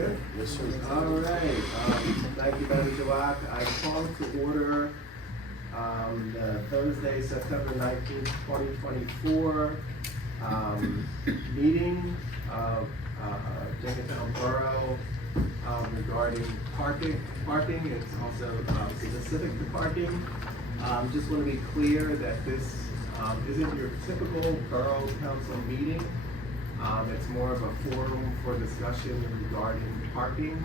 good? Yes, sir. All right. Thank you, Madam Jawak. I call to order the Thursday, September 19th, 2024 meeting of Jenkintown Borough regarding parking. It's also specific to parking. Just want to be clear that this isn't your typical Borough Council meeting. It's more of a forum for discussion regarding parking.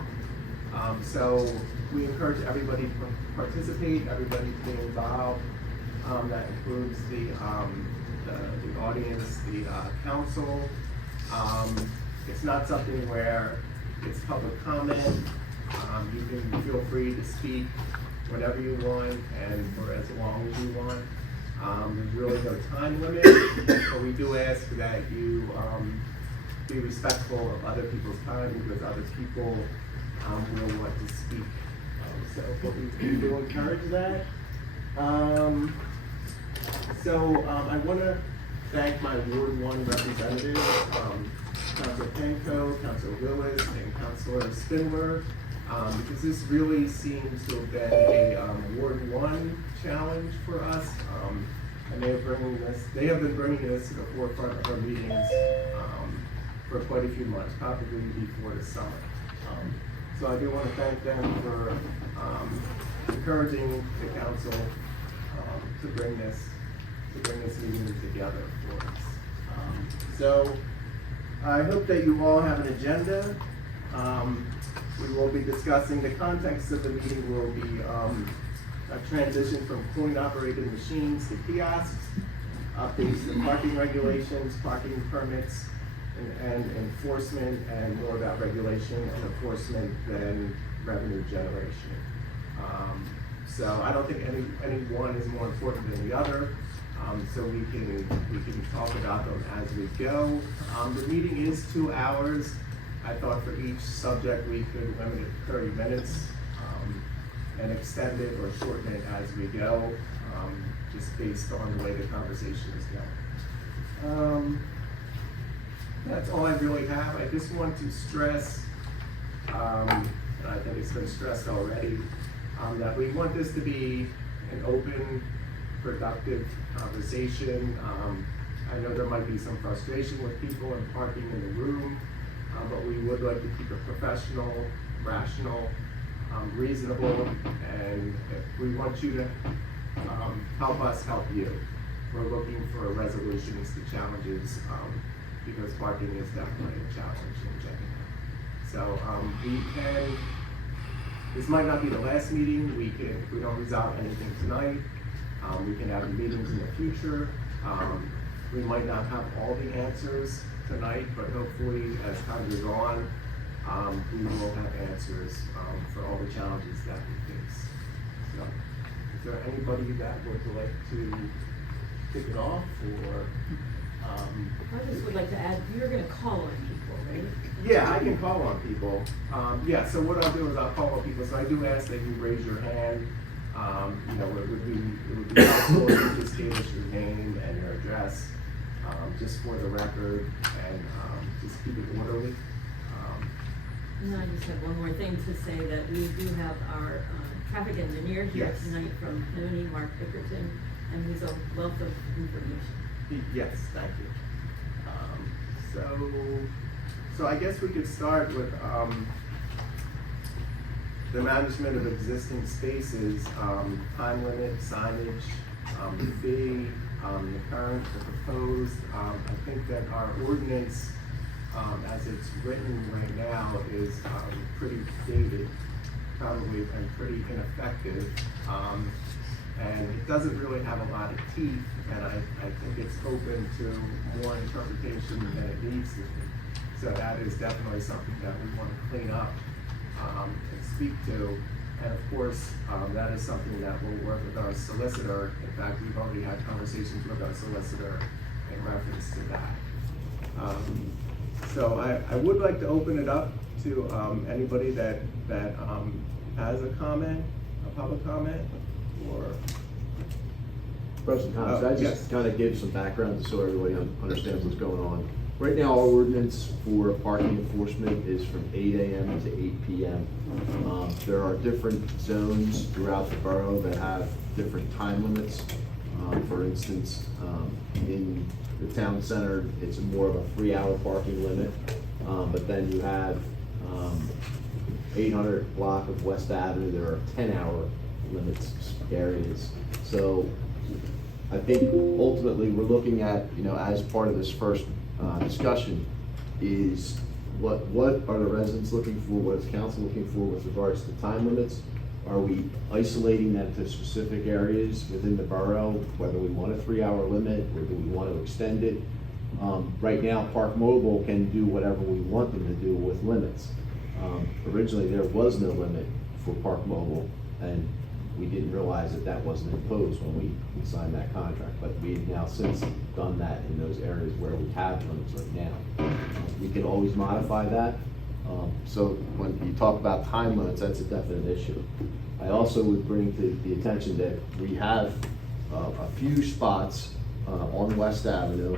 So we encourage everybody to participate, everybody to be involved. That includes the audience, the council. It's not something where it's public comment. You can feel free to speak whenever you want and for as long as you want. There's really no time limit, but we do ask that you be respectful of other people's time because other people will want to speak. So we do encourage that. I want to thank my Ward 1 representatives, Councilor Panko, Councilor Willis, and Councilor Spindler, because this really seems to have been a Ward 1 challenge for us. And they have been bringing this to the forefront of our meetings for quite a few months, probably before the summer. So I do want to thank them for encouraging the council to bring this meeting together for us. So I hope that you all have an agenda. We will be discussing the context of the meeting will be a transition from coin-operated machines to kiosks, updates to parking regulations, parking permits, and enforcement, and more about regulation and enforcement than revenue generation. So I don't think any one is more important than the other. So we can talk about them as we go. The meeting is 2 hours. I thought for each subject we could limit it to 30 minutes and extend it or shorten it as we go, just based on the way the conversation is going. That's all I really have. I just want to stress, and I think it's been stressed already, that we want this to be an open, productive conversation. I know there might be some frustration with people and parking in the room, but we would like to keep it professional, rational, reasonable, and we want you to help us help you. We're looking for resolutions to challenges because parking is definitely a challenge in Jenkintown. So this might not be the last meeting. If we don't resolve anything tonight, we can have meetings in the future. We might not have all the answers tonight, but hopefully as time goes on, we will have answers for all the challenges that we face. So, is there anybody that would like to kick it off, or? I just would like to add, you're going to call on people, right? Yeah, I can call on people. So what I'll do is I'll call on people. So I do ask that you raise your hand. It would be helpful if you just gave us your name and your address, just for the record, and just keep it orderly. And I just have one more thing to say, that we do have our traffic engineer here Yes. tonight from Pony, Mark Bickerton, and he's a wealth of information. Yes, thank you. So I guess we could start with the management of existing spaces, time limit, signage, the fee, the current, the proposed. I think that our ordinance, as it's written right now, is pretty dated, probably, and pretty ineffective. And it doesn't really have a lot of teeth, and I think it's open to more interpretation than it needs to be. So that is definitely something that we want to clean up and speak to. And of course, that is something that we'll work with our solicitor. In fact, we've already had conversations with our solicitor in reference to that. So I would like to open it up to anybody that has a comment, a public comment, or Pros and cons. I just yes. kind of give some background so everybody understands what's going on. Right now, our ordinance for parking enforcement is from 8 a.m. to 8 p.m. There are different zones throughout the borough that have different time limits. For instance, in the town center, it's more of a 3-hour parking limit. But then you have 800 block of West Avenue, there are 10-hour limits areas. So I think ultimately we're looking at, as part of this first discussion, is what are the residents looking for, what is council looking for with regards to time limits? Are we isolating them to specific areas within the borough, whether we want a 3-hour limit or do we want to extend it? Right now, Park Mobile can do whatever we want them to do with limits. Originally, there was no limit for Park Mobile, and we didn't realize that that wasn't imposed when we signed that contract, but we've now since done that in those areas where we have limits right now. We can always modify that. So when you talk about time limits, that's a definite issue. I also would bring to the attention that we have a few spots on West Avenue,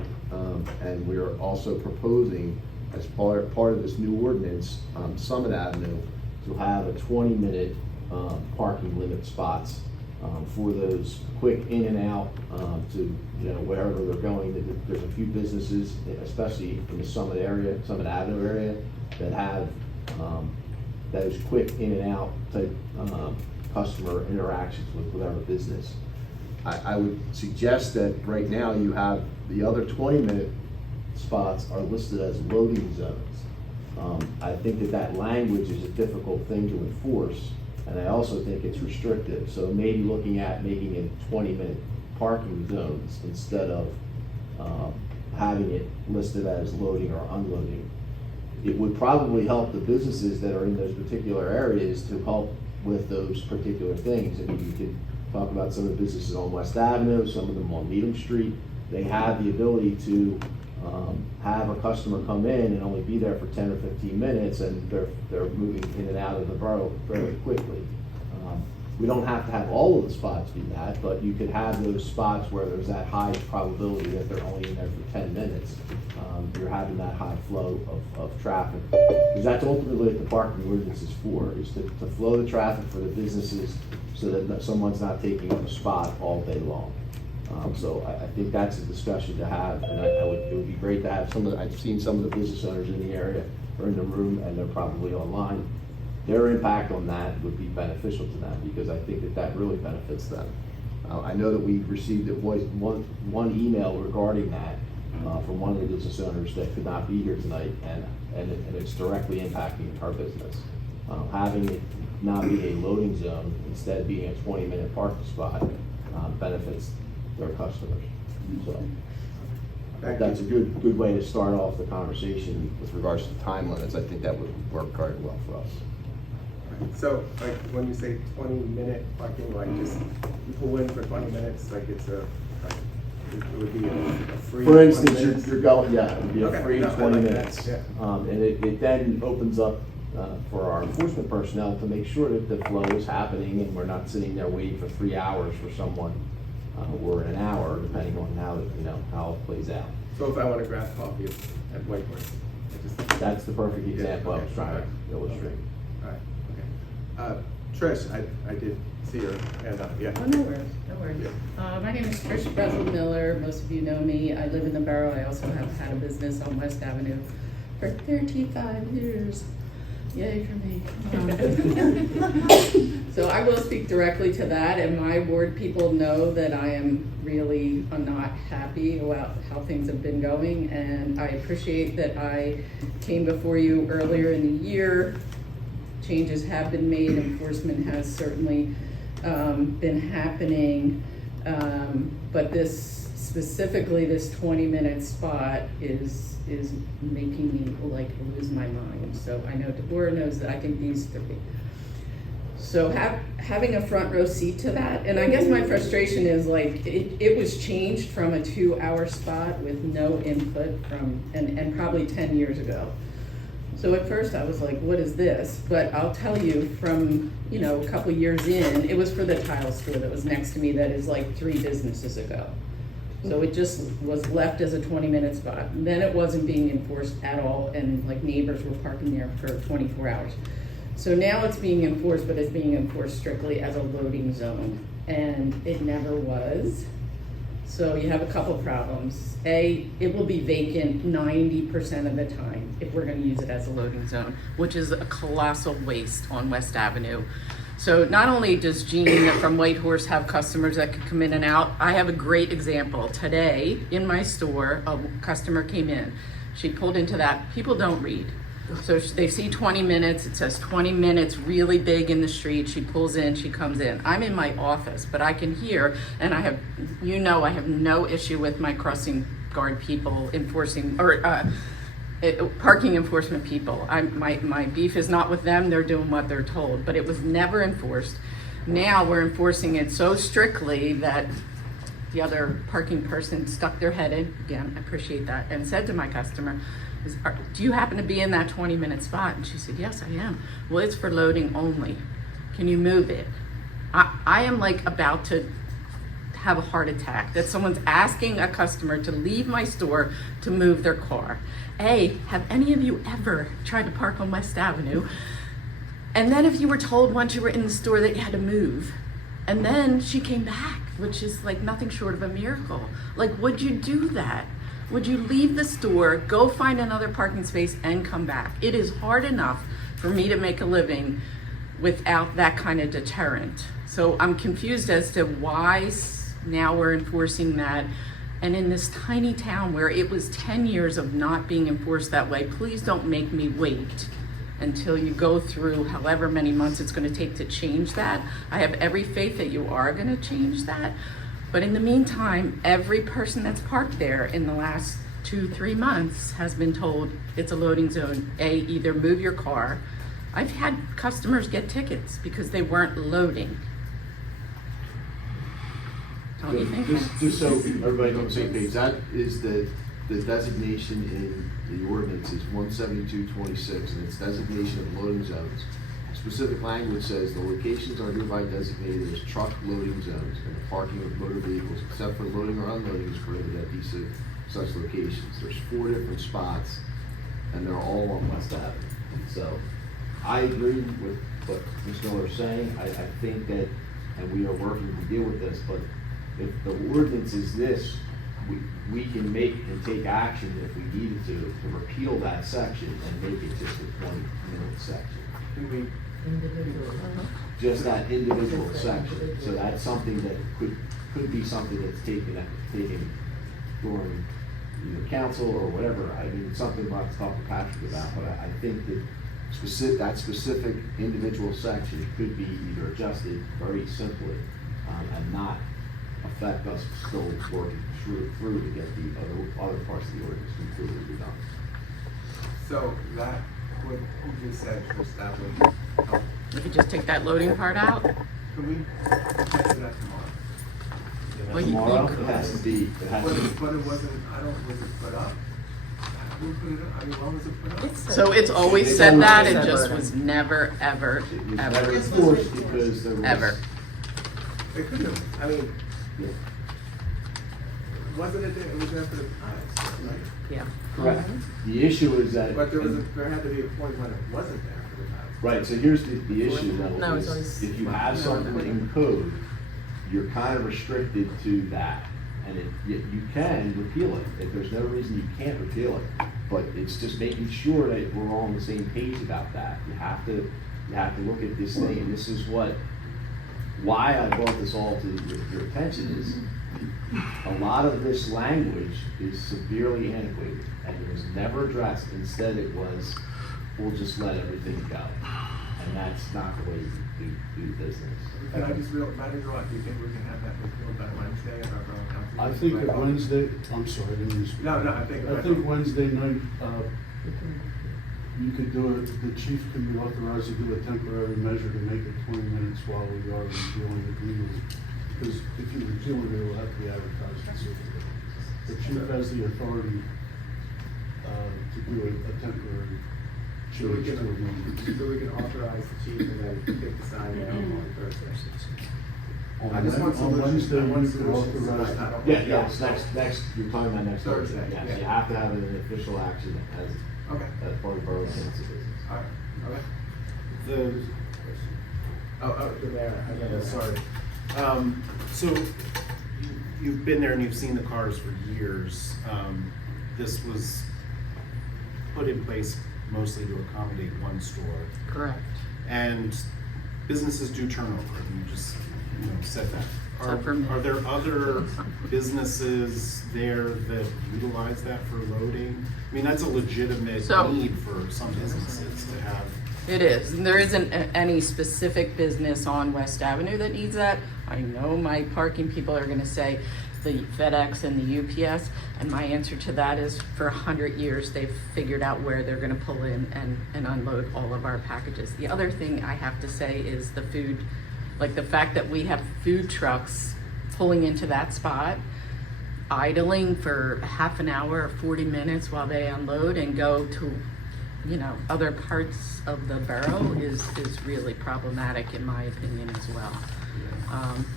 and we are also proposing, as part of this new ordinance, Summit Avenue, to have a 20-minute parking limit spots for those quick in and out to wherever they're going. There's a few businesses, especially in the Summit Avenue area, that have those quick in and out type customer interactions with whatever business. I would suggest that right now you have the other 20-minute spots are listed as loading zones. I think that language is a difficult thing to enforce, and I also think it's restrictive. So maybe looking at making it 20-minute parking zones instead of having it listed as loading or unloading. It would probably help the businesses that are in those particular areas to help with those particular things. I mean, you could talk about some of the businesses on West Avenue, some of them on Needham Street. They have the ability to have a customer come in and only be there for 10 or 15 minutes, and they're moving in and out of the borough very quickly. We don't have to have all of the spots do that, but you could have those spots where there's that high probability that they're only in there for 10 minutes. You're having that high flow of traffic. Because that's ultimately what the parking ordinance is for, is to flow the traffic for the businesses so that someone's not taking up a spot all day long. So I think that's a discussion to have, and it would be great to have I've seen some of the business owners in the area are in the room, and they're probably online. Their impact on that would be beneficial to them, because I think that really benefits them. I know that we received one email regarding that from one of the business owners that could not be here tonight, and it's directly impacting our business. Having it not be a loading zone, instead being a 20-minute parking spot, benefits their customers. So that's a good way to start off the conversation with regards to time limits. I think that would work very well for us. So, like, when you say 20-minute parking, like, just you pull in for 20 minutes, like, it would be a free. For instance, you're going, it would be a free 20 like minutes. that, yeah. And it then opens up for our enforcement personnel to make sure that the flow is happening and we're not sitting there waiting for 3 hours for someone, or an hour, depending on how it plays out. So if I want to grab coffee at White Horse, That's the perfect example I was trying to illustrate. All right, okay. Trish, I did see your hand up, yeah. Oh, no worries, no worries. My name is Trish Bezel Miller. Most of you know me. I live in the borough. I also have had a business on West Avenue for 35 years. Yay for me. So I will speak directly to that, and my ward people know that I am really not happy about how things have been going, and I appreciate that I came before you earlier in the year. Changes have been made, enforcement has certainly been happening, but specifically this 20-minute spot is making me like lose my mind. So I know Deborah knows that I think these three. So having a front row seat to that, and I guess my frustration is like it was changed from a 2-hour spot with no input and probably 10 years ago. So at first I was like, what is this? But I'll tell you, from a couple years in, it was for the tile store that was next to me that is like 3 businesses ago. So it just was left as a 20-minute spot. And then it wasn't being enforced at all, and like neighbors were parking there for 24 hours. So now it's being enforced, but it's being enforced strictly as a loading zone, and it never was. So you have a couple problems. A, it will be vacant 90% of the time if we're gonna use it as a loading zone, which is a colossal waste on West Avenue. So not only does Jean from Whitehorse have customers that could come in and out, I have a great example. Today, in my store, a customer came in. She pulled into that, people don't read. So they see 20 minutes, it says 20 minutes really big in the street. She pulls in, she comes in. I'm in my office, but I can hear, and I have, I have no issue with my crossing guard people enforcing, or parking enforcement people. My beef is not with them, they're doing what they're told, but it was never enforced. Now we're enforcing it so strictly that the other parking person stuck their head in, again, I appreciate that, and said to my customer, do you happen to be in that 20-minute spot? And she said, yes, I am. Well, it's for loading only. Can you move it? I am like about to have a heart attack that someone's asking a customer to leave my store to move their car. Have any of you ever tried to park on West Avenue? And then if you were told once you were in the store that you had to move, and then she came back, which is like nothing short of a miracle. Like, would you do that? Would you leave the store, go find another parking space, and come back? It is hard enough for me to make a living without that kind of deterrent. So I'm confused as to why now we're enforcing that. And in this tiny town where it was 10 years of not being enforced that way, please don't make me wait until you go through however many months it's gonna take to change that. I have every faith that you are gonna change that. But in the meantime, every person that's parked there in the last 2-3 months has been told it's a loading zone. Either move your car. I've had customers get tickets because they weren't loading. Don't you think? Just so everybody's on the same page, that is the designation in the ordinance is 17226, and it's designation of loading zones. Specific language says the locations are hereby designated as truck loading zones, and the parking of motor vehicles, except for loading or unloading, is prohibited at these such locations. There's 4 different spots, and they're all on West Avenue. So I agree with what Ms. Miller is saying. I think that, and we are working to deal with this, but if the ordinance is this, we can make and take action if we needed to repeal that section and make it just a 20-minute section. Can we? Just that individual section. So that's something that could be something that's taken during council or whatever. I mean, it's something we'll have to talk to Patrick about, but I think that specific individual section could be either adjusted very simply and not affect us still working through to get the other parts of the ordinance completely done. So that, what you just said, Chris, that would help. If you just take that loading part out. Can we get to that tomorrow? Well, Tomorrow, it has to be, But it wasn't, was it put up? Who put it up? I mean, when was it put up? So it's always said that, it just was never, ever, it was ever, never enforced because there was. ever. It couldn't have, I mean, wasn't it there, it was there for the times, right? Yeah. Correct. The issue is that. But there had to be a point when it wasn't there for the times. Right, so here's the issue though, No, it's is always- if you have something in code, you're kind of restricted to that. And you can repeal it, if there's no reason you can't repeal it. But it's just making sure that we're all on the same page about that. You have to look at this thing, and this is why I brought this all to your attention is a lot of this language is severely antiquated and it was never addressed. Instead it was, we'll just let everything go. And that's not the way you do business. Can I just remind you, do you think we can have that repealed by Wednesday at our borough council? I think at Wednesday, I'm sorry, I didn't mean to speak. No, I think Wednesday night, you could do it, the chief can be authorized to do a temporary measure to make it 20 minutes while we are reviewing the agreement. Because if you repeal it, it will have to be advertised. So the chief has the authority to do a temporary So we change to a measure. can authorize the chief and then pick the sign down on Thursday. I just want On solutions, Wednesday, I want you could solutions authorize. tonight, I don't Yeah, want. yes, next, you're talking about next Thursday, Thursday, yes, yeah. you have to have an official action Okay, as part of Borough Council business. alright, okay. The, The mayor, yeah, sorry. So you've been there and you've seen the cars for years. This was put in place mostly to accommodate one store. Correct. And businesses do turnover, and you just, said that. Except for me. Are there other businesses there that utilize that for loading? I mean, that's a legitimate So- need for some businesses to have. It is. And there isn't any specific business on West Avenue that needs that. I know my parking people are gonna say the FedEx and the UPS, and my answer to that is for 100 years, they've figured out where they're gonna pull in and unload all of our packages. The other thing I have to say is the food, like the fact that we have food trucks pulling into that spot, idling for half an hour or 40 minutes while they unload and go to, other parts of the borough is really problematic in my opinion as well.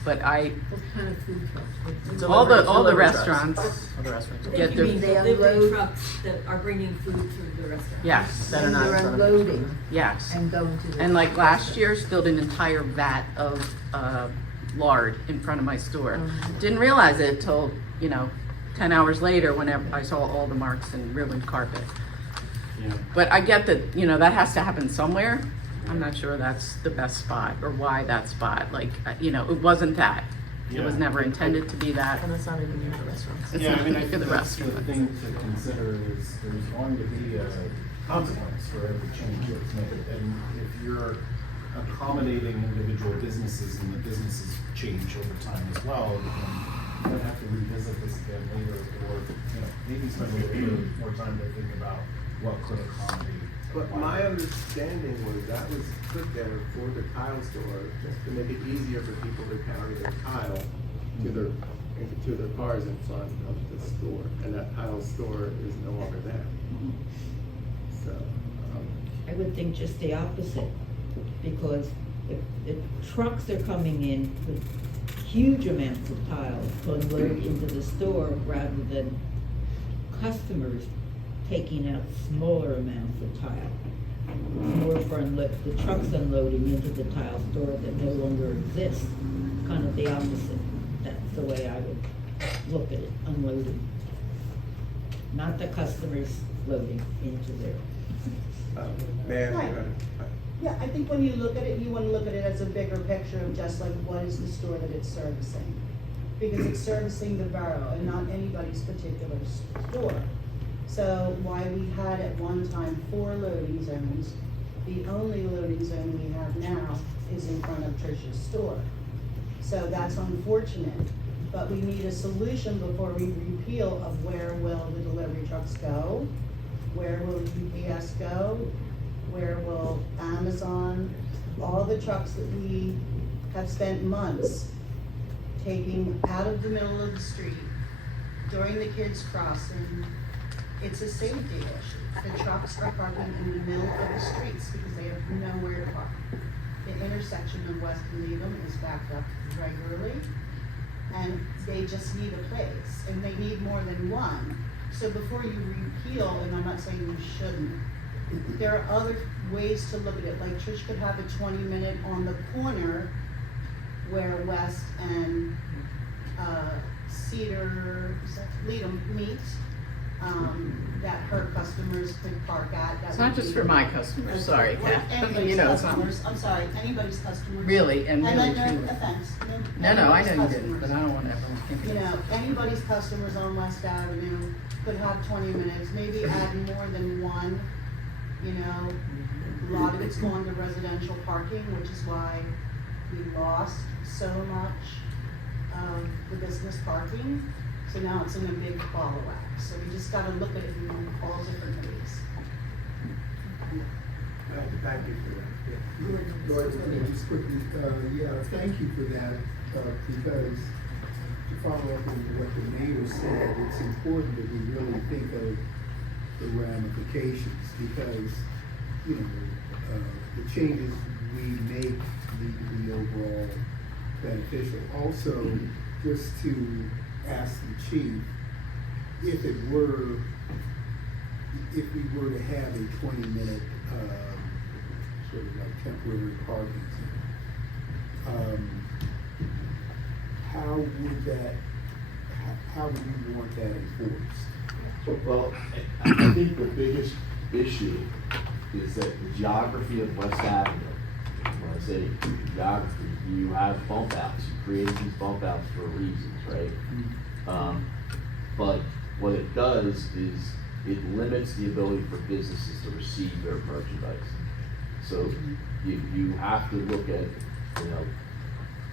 But What kind of food trucks? all the Delivery trucks. restaurants Other restaurants. get You their, mean They delivery unload- trucks that are bringing food to the restaurant? yes, that are And not they're in front of unloading yes. and going to the. And like last year, spilled an entire vat of lard in front of my store. Didn't realize it till, 10 hours later whenever I saw all the marks and ruined carpet. Yeah. But I get that, that has to happen somewhere. I'm not sure that's the best spot or why that spot, like, it wasn't that. It was Yeah. never intended to be that. And it's not even near the restaurants. It's Yeah, I not mean, I for think the that's the restaurants. thing to consider is there's going to be a consequence for every change that's made. And if you're accommodating individual businesses and the businesses change over time as well, then you're gonna have to revisit this again later, or, maybe spend a little bit more time to think about what could accommodate. But my understanding was that was put there for the tile store, just to make it easier for people to carry their tile to their cars in front of the store, and that tile store is no longer there. So, I would think just the opposite, because if trucks are coming in with huge amounts of tiles to unload into the store rather than customers taking out smaller amounts of tile. More for the trucks unloading into the tile store that no longer exists, kind of the opposite. That's the way I would look at it, unloading. Not the customers loading into their. Mayor, Right. you had- Yeah, I think when you look at it, you wanna look at it as a bigger picture of just like, what is the store that it's servicing? Because it's servicing the borough and not anybody's particular store. So why we had at one time 4 loading zones, the only loading zone we have now is in front of Trish's store. So that's unfortunate, but we need a solution before we repeal of where will the delivery trucks go? Where will UPS go? Where will Amazon, all the trucks that we have spent months taking out of the middle of the street during the kids crossing, it's a safety issue. The trucks are parking in the middle of the streets because they have nowhere to park. The intersection of West and Needham is backed up regularly, and they just need a place, and they need more than one. So before you repeal, and I'm not saying you shouldn't, there are other ways to look at it, like Trish could have a 20-minute on the corner where West and Needham meet, that her customers could park at. That It's not would just be- for my customers, sorry, Well, Kath. anybody's It's not. customers, I'm sorry, anybody's customers. Really, and And really like, no truly. offense. No, I know you anybody's didn't, but I customers. don't want everyone thinking. You know, anybody's customers on West Avenue could have 20 minutes, maybe add more than one, you know. A lot of it's going to residential parking, which is why we lost so much of the business parking. So now it's in a big ball of wax. So we just gotta look at it in all different ways. Thank you for that. Yeah. Gordon, just quickly, thank you for that, because to follow up on what the mayor said, it's important that we really think of the ramifications, because, the changes we make need to be overall beneficial. Also, just to ask the chief, if we were to have a 20-minute, sort of like temporary parking zone, how would you want that enforced? Well, I think the biggest issue is that the geography of West Avenue, when I say geography, you have bump outs, you created these bump outs for reasons, right? But what it does is it limits the ability for businesses to receive their merchandise. So you have to look at,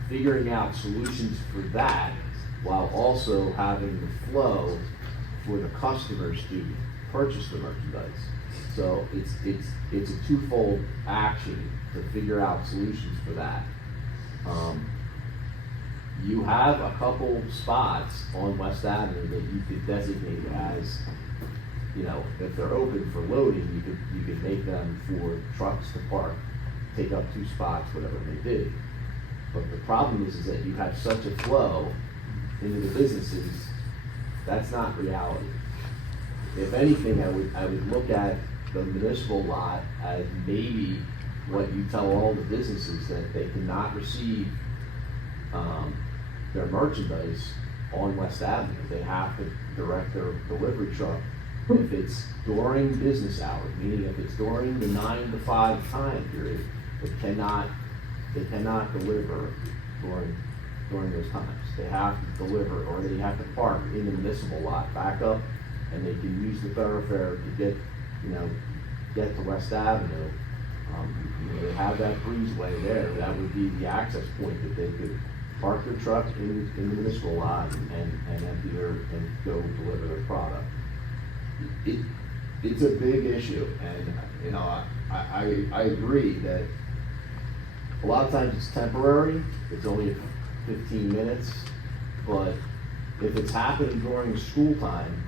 figuring out solutions for that while also having the flow for the customers to purchase the merchandise. So it's a twofold action to figure out solutions for that. You have a couple spots on West Avenue that you could designate as, if they're open for loading, you could make them for trucks to park, take up 2 spots, whatever they did. But the problem is that you have such a flow into the businesses, that's not reality. If anything, I would look at the municipal lot as maybe what you tell all the businesses, that they cannot receive their merchandise on West Avenue. They have to direct their delivery truck if it's during business hours, meaning if it's during the 9 to 5 time period, they cannot deliver during those times. They have to deliver, or they have to park in the municipal lot, back up, and they can use the thoroughfare to get to West Avenue. They have that breezeway there. That would be the access point that they could park their truck in the municipal lot and empty and go deliver their product. It's a big issue, and I agree that a lot of times it's temporary. It's only 15 minutes, but if it's happening during school time,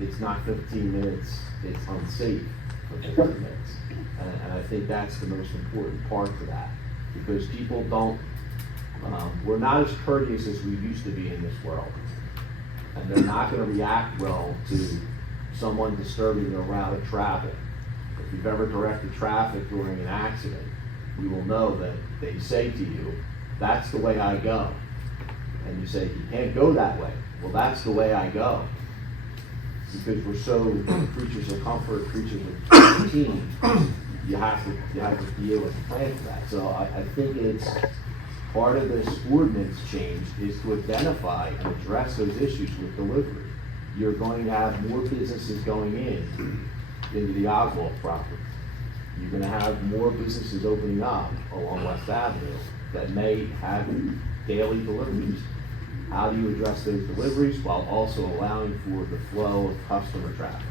it's not 15 minutes. It's unsafe for 15 minutes, and I think that's the most important part to that, because people don't. We're not as courteous as we used to be in this world, and they're not going to react well to someone disturbing their route of travel. If you've ever directed traffic during an accident, you will know that they say to you, "That's the way I go," and you say, "You can't go that way." Well, that's the way I go, because we're so creatures of comfort, creatures of routine. You have to be able to plan for that. So I think it's part of this ordinance change is to identify and address those issues with delivery. You're going to have more businesses going into the Oswald property. You're going to have more businesses opening up along West Avenue that may have daily deliveries. How do you address those deliveries while also allowing for the flow of customer traffic?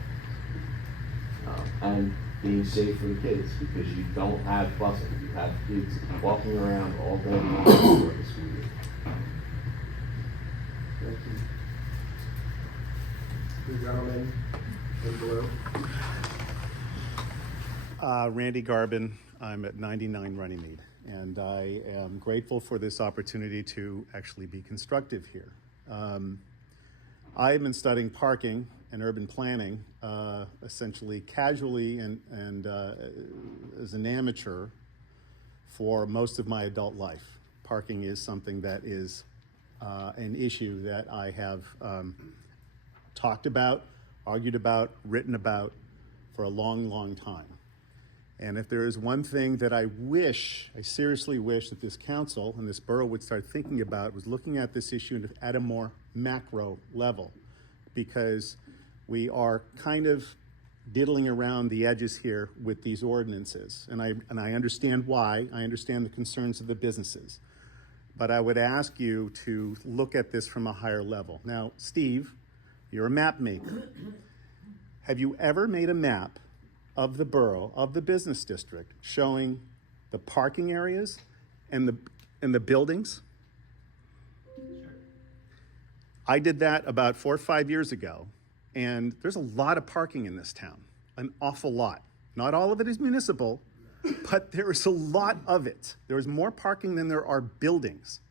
And being safe for the kids, because you don't have busing. You have kids walking around all day long during the school year. Thank you. The gentleman in blue. Randy Garbin, I'm at 99 Runnymede, and I am grateful for this opportunity to actually be constructive here. I have been studying parking and urban planning essentially casually and as an amateur for most of my adult life. Parking is something that is an issue that I have talked about, argued about, written about for a long, long time. And if there is one thing that I seriously wish that this council and this borough would start thinking about, was looking at this issue at a more macro level, because we are kind of diddling around the edges here with these ordinances. And I understand why. I understand the concerns of the businesses. But I would ask you to look at this from a higher level. Now, Steve, you're a map maker. Have you ever made a map of the borough, of the business district, showing the parking areas and the buildings? I did that about 4 or 5 years ago, and there's a lot of parking in this town, an awful lot. Not all of it is municipal, but there is a lot of it. There is more parking than there are buildings.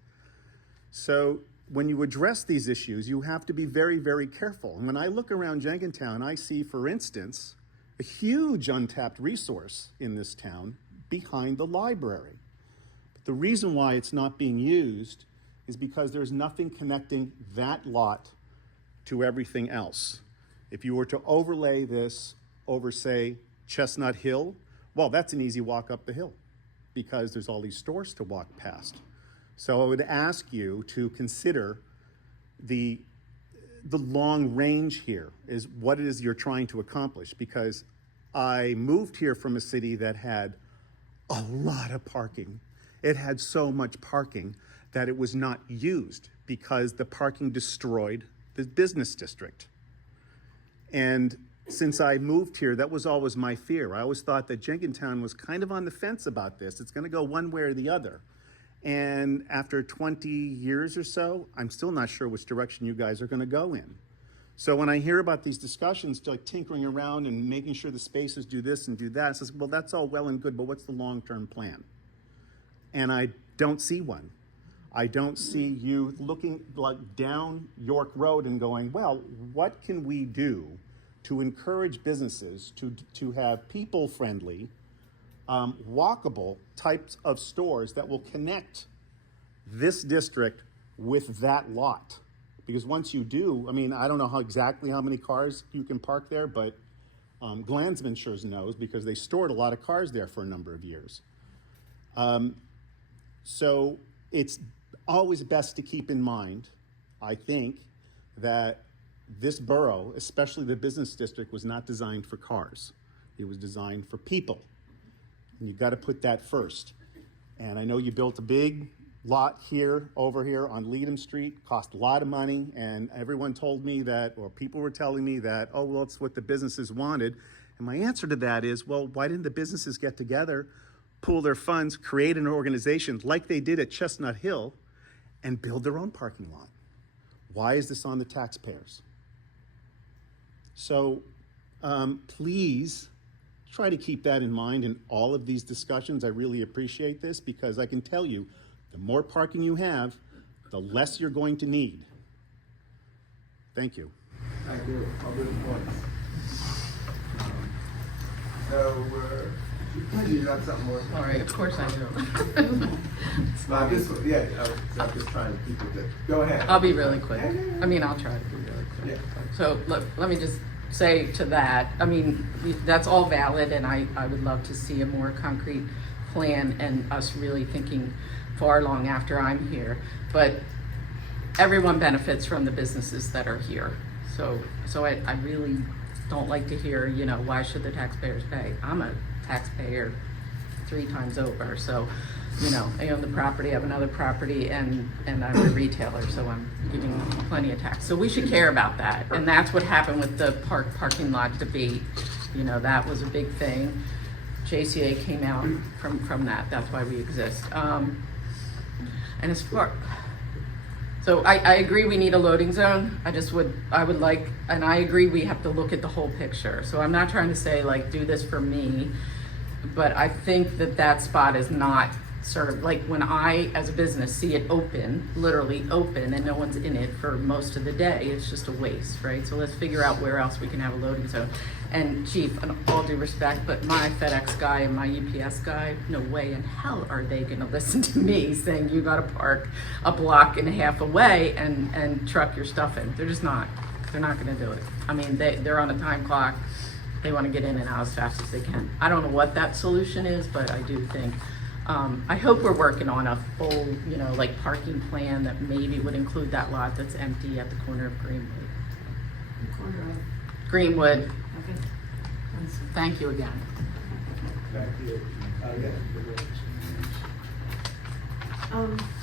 So when you address these issues, you have to be very, very careful. And when I look around Jenkintown, I see, for instance, a huge untapped resource in this town behind the library. But the reason why it's not being used is because there's nothing connecting that lot to everything else. If you were to overlay this over, say, Chestnut Hill, well, that's an easy walk up the hill because there's all these stores to walk past. So I would ask you to consider the long range here is what it is you're trying to accomplish, because I moved here from a city that had a lot of parking. It had so much parking that it was not used because the parking destroyed the business district. And since I moved here, that was always my fear. I always thought that Jenkintown was kind of on the fence about this. It's going to go one way or the other. And after 20 years or so, I'm still not sure which direction you guys are going to go in. So when I hear about these discussions, like tinkering around and making sure the spaces do this and do that, it says, well, that's all well and good, but what's the long-term plan? And I don't see one. I don't see you looking like down York Road and going, well, what can we do to encourage businesses to have people-friendly, walkable types of stores that will connect this district with that lot? Because once you do, I mean, I don't know exactly how many cars you can park there, but Glansman sure knows because they stored a lot of cars there for a number of years. So it's always best to keep in mind, I think, that this borough, especially the business district, was not designed for cars. It was designed for people. And you've got to put that first. And I know you built a big lot over here on Leadham Street, cost a lot of money, and everyone told me that, or people were telling me that, oh, well, it's what the businesses wanted. And my answer to that is, well, why didn't the businesses get together, pool their funds, create an organization like they did at Chestnut Hill, and build their own parking lot? Why is this on the taxpayers? So please try to keep that in mind in all of these discussions. I really appreciate this because I can tell you, the more parking you have, the less you're going to need. Thank you. Thank you. All good points. So you got something more? All right, of course I do. I'm just trying to keep it good. Go ahead. I'll be really quick. I mean, I'll try to be really quick. Yeah. So let me just say to that, I mean, that's all valid, and I would love to see a more concrete plan and us really thinking far long after I'm here. But everyone benefits from the businesses that are here. So I really don't like to hear, why should the taxpayers pay? I'm a taxpayer 3 times over. So, I own the property, I have another property, and I'm a retailer, so I'm giving plenty of tax. So we should care about that. And that's what happened with the parking lot debate. That was a big thing. JCA came out from that. That's why we exist. And as far, so I agree we need a loading zone. I would like, and I agree we have to look at the whole picture. So I'm not trying to say like, do this for me, but I think that spot is not served. Like when I, as a business, see it open, literally open, and no one's in it for most of the day, it's just a waste, right? So let's figure out where else we can have a loading zone. And Chief, in all due respect, but my FedEx guy and my UPS guy, no way in hell are they gonna listen to me saying you gotta park a block and a half away and truck your stuff in. They're just not. They're not gonna do it. I mean, they're on a time clock. They wanna get in and out as fast as they can. I don't know what that solution is, but I do think, I hope we're working on a full, like parking plan that maybe would include that lot that's empty at the corner of Greenwood. Greenwood. Okay. Thank you again. Thank you.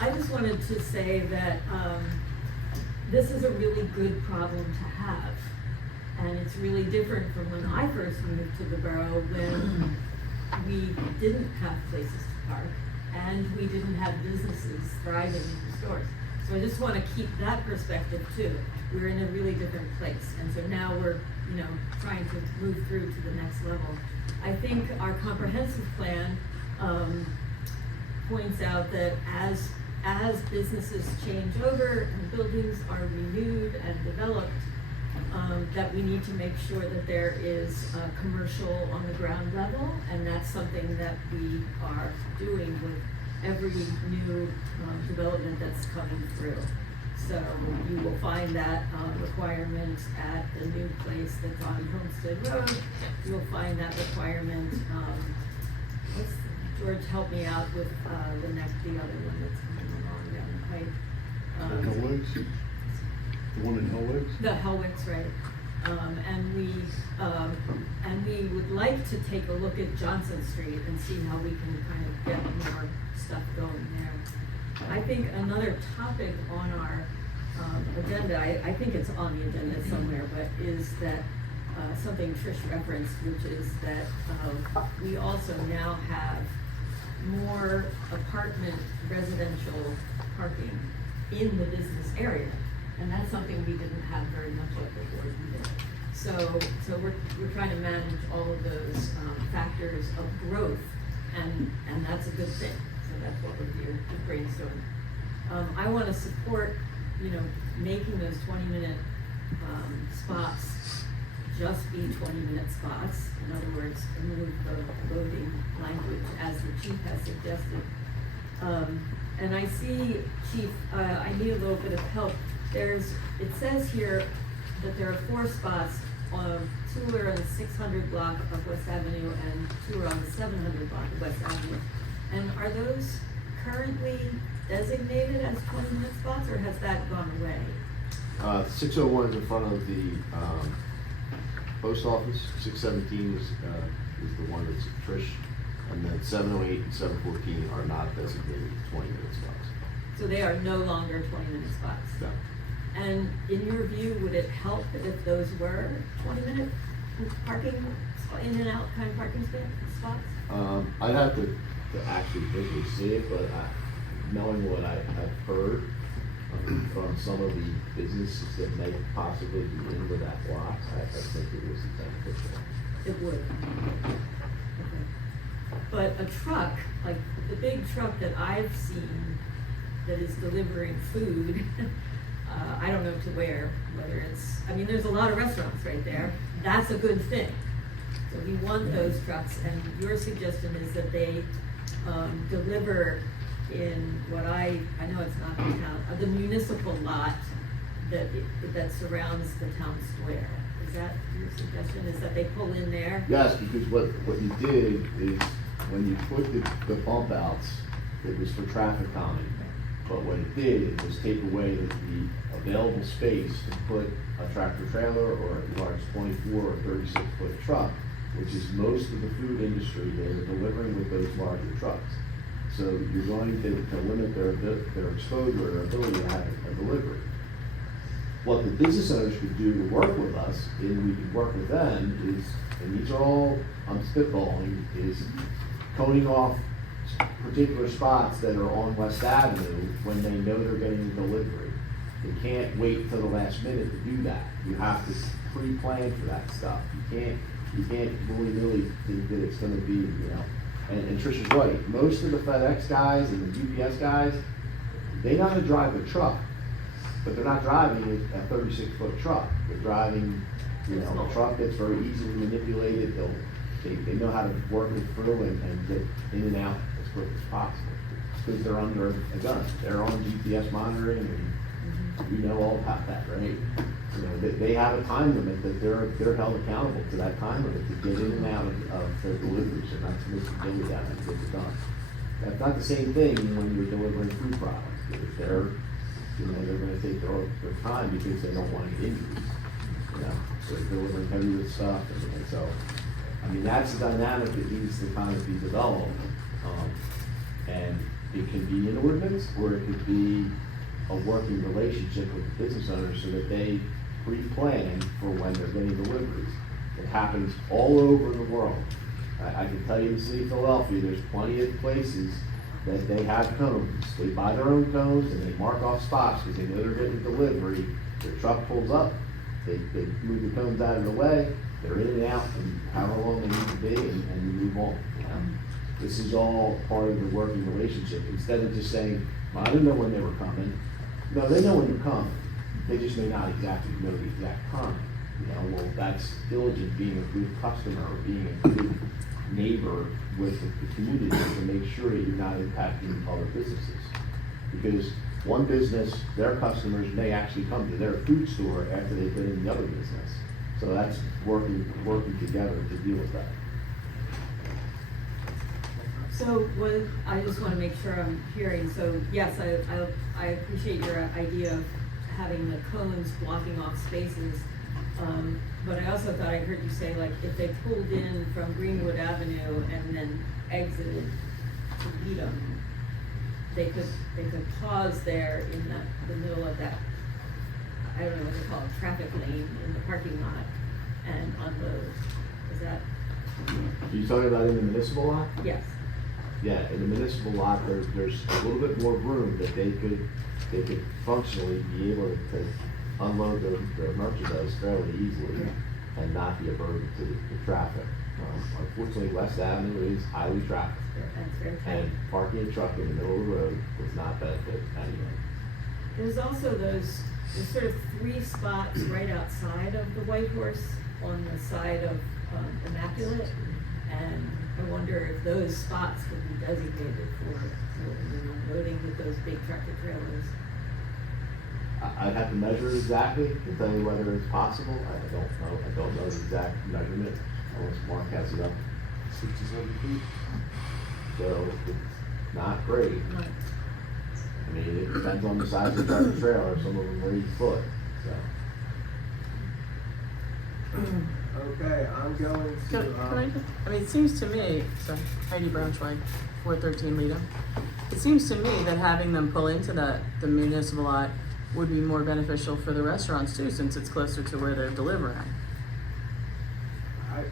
I just wanted to say that this is a really good problem to have. And it's really different from when I first moved to the borough, when we didn't have places to park and we didn't have businesses thriving in the stores. So I just want to keep that perspective too. We're in a really different place. And so now we're, trying to move through to the next level. I think our comprehensive plan points out that as as businesses change over and buildings are renewed and developed, that we need to make sure that there is commercial on the ground level, and that's something that we are doing with every new development that's coming through. So you will find that requirement at the new place that's on Homestead Road. You'll find that requirement, George, help me out with the other one that's coming along down the pike. Hellwig's? The one in Hellwig's? The Hellwicks, right. And we would like to take a look at Johnson Street and see how we can kind of get more stuff going there. I think another topic on our agenda, I think it's on the agenda somewhere, but is that something Trish referenced, which is that we also now have more apartment residential parking in the business area. And that's something we didn't have very much of before either. So we're trying to manage all of those factors of growth, and that's a good thing. So that's what we're here to brainstorm. I want to support, making those 20-minute spots just be 20-minute spots. In other words, remove the loading language as the chief has suggested. And I see, Chief, I need a little bit of help. It says here that there are 4 spots, 2 are on the 600 block of West Avenue and 2 are on the 700 block of West Avenue. And are those currently designated as 20-minute spots, or has that gone away? 601 is in front of the post office. 617 is the one that's Trish, and then 708 and 714 are not designated 20-minute spots. So they are no longer 20-minute spots? No. And in your view, would it help if those were 20-minute parking, in and out kind of parking spots? I'd have to actually visually see it, but knowing what I've heard from some of the businesses that may possibly be in with that block, I think it was beneficial. It would. Okay. But a truck, like the big truck that I've seen that is delivering food, I don't know to where, whether it's, there's a lot of restaurants right there. That's a good thing. So we want those trucks, and your suggestion is that they deliver in what I know it's not the town, the municipal lot that surrounds the town square. Is that your suggestion, is that they pull in there? Yes, because what you did is when you put the bump outs, it was for traffic calming. But what it did was take away the available space to put a tractor trailer or a large 24 or 36 foot truck, which is most of the food industry. They're delivering with those larger trucks. So you're going to limit their exposure or their ability to have a delivery. What the business owners could do to work with us, and we can work with them, is, and these are all, I'm spitballing, is coning off particular spots that are on West Avenue when they know they're getting a delivery. They can't wait till the last minute to do that. You have to pre-plan for that stuff. You can't willy-nilly think that it's gonna be, and Tricia's right. Most of the FedEx guys and the UPS guys, they know how to drive a truck, but they're not driving a 36-foot truck. They're driving, a truck that's very easily manipulated. They know how to work it through and get in and out as quick as possible. Because they're under a gun. They're on GPS monitoring, and we know all about that, right? They have a time limit that they're held accountable to that time limit to get in and out of their deliveries, and that's what they do that and get it done. That's not the same thing when you're delivering food products. If they're going to take their time because they don't want any injuries. So they're delivering heavy with stuff, and so. That's the dynamic that needs to kind of be developed, and it can be an ordinance, or it could be a working relationship with the business owners so that they pre-plan for when they're getting deliveries. It happens all over the world. I can tell you in the city of Philadelphia, there's plenty of places that they have cones. They buy their own cones and they mark off spots because they know they're getting delivery. Their truck pulls up, they move the cones out of the way, they're in and out, and however long they need to be, and you move on. This is all part of the working relationship. Instead of just saying, Well, I didn't know when they were coming. No, they know when they're coming. They just may not exactly know the exact time. You know, well, that's diligent, being a good customer or being a good neighbor with the community to make sure that you're not impacting other businesses. Because one business, their customers may actually come to their food store after they've been in the other business. So that's working together to deal with that. So I just want to make sure I'm hearing, so yes, I appreciate your idea of having the cones blocking off spaces. But I also thought I heard you say, like, if they pulled in from Greenwood Avenue and then exited to Needham, they could pause there in the middle of that, I don't know what they call it, traffic lane in the parking lot and unload. Is that? Are you talking about in the municipal lot? Yes. Yeah, in the municipal lot, there's a little bit more room that they could functionally be able to unload their merchandise fairly easily and not be a burden to the traffic. Unfortunately, West Avenue is highly trafficked, That's very tight. and parking a truck in the middle of the road does not benefit anyone. There's also there's sort of 3 spots right outside of the White Horse on the side of Immaculate, and I wonder if those spots could be designated for unloading with those big tractor trailers. I'd have to measure it exactly to tell you whether it's possible. I don't know the exact measurement, unless Mark has it up. 67 feet. So it's not great. Right. I mean, it depends on the size of the tractor trailer. Some of them are 8 foot, so. Okay, I'm going to, I mean, it seems to me, so Heidi Braunschweig, 413 Leda. It seems to me that having them pull into the municipal lot would be more beneficial for the restaurants too, since it's closer to where they're delivering.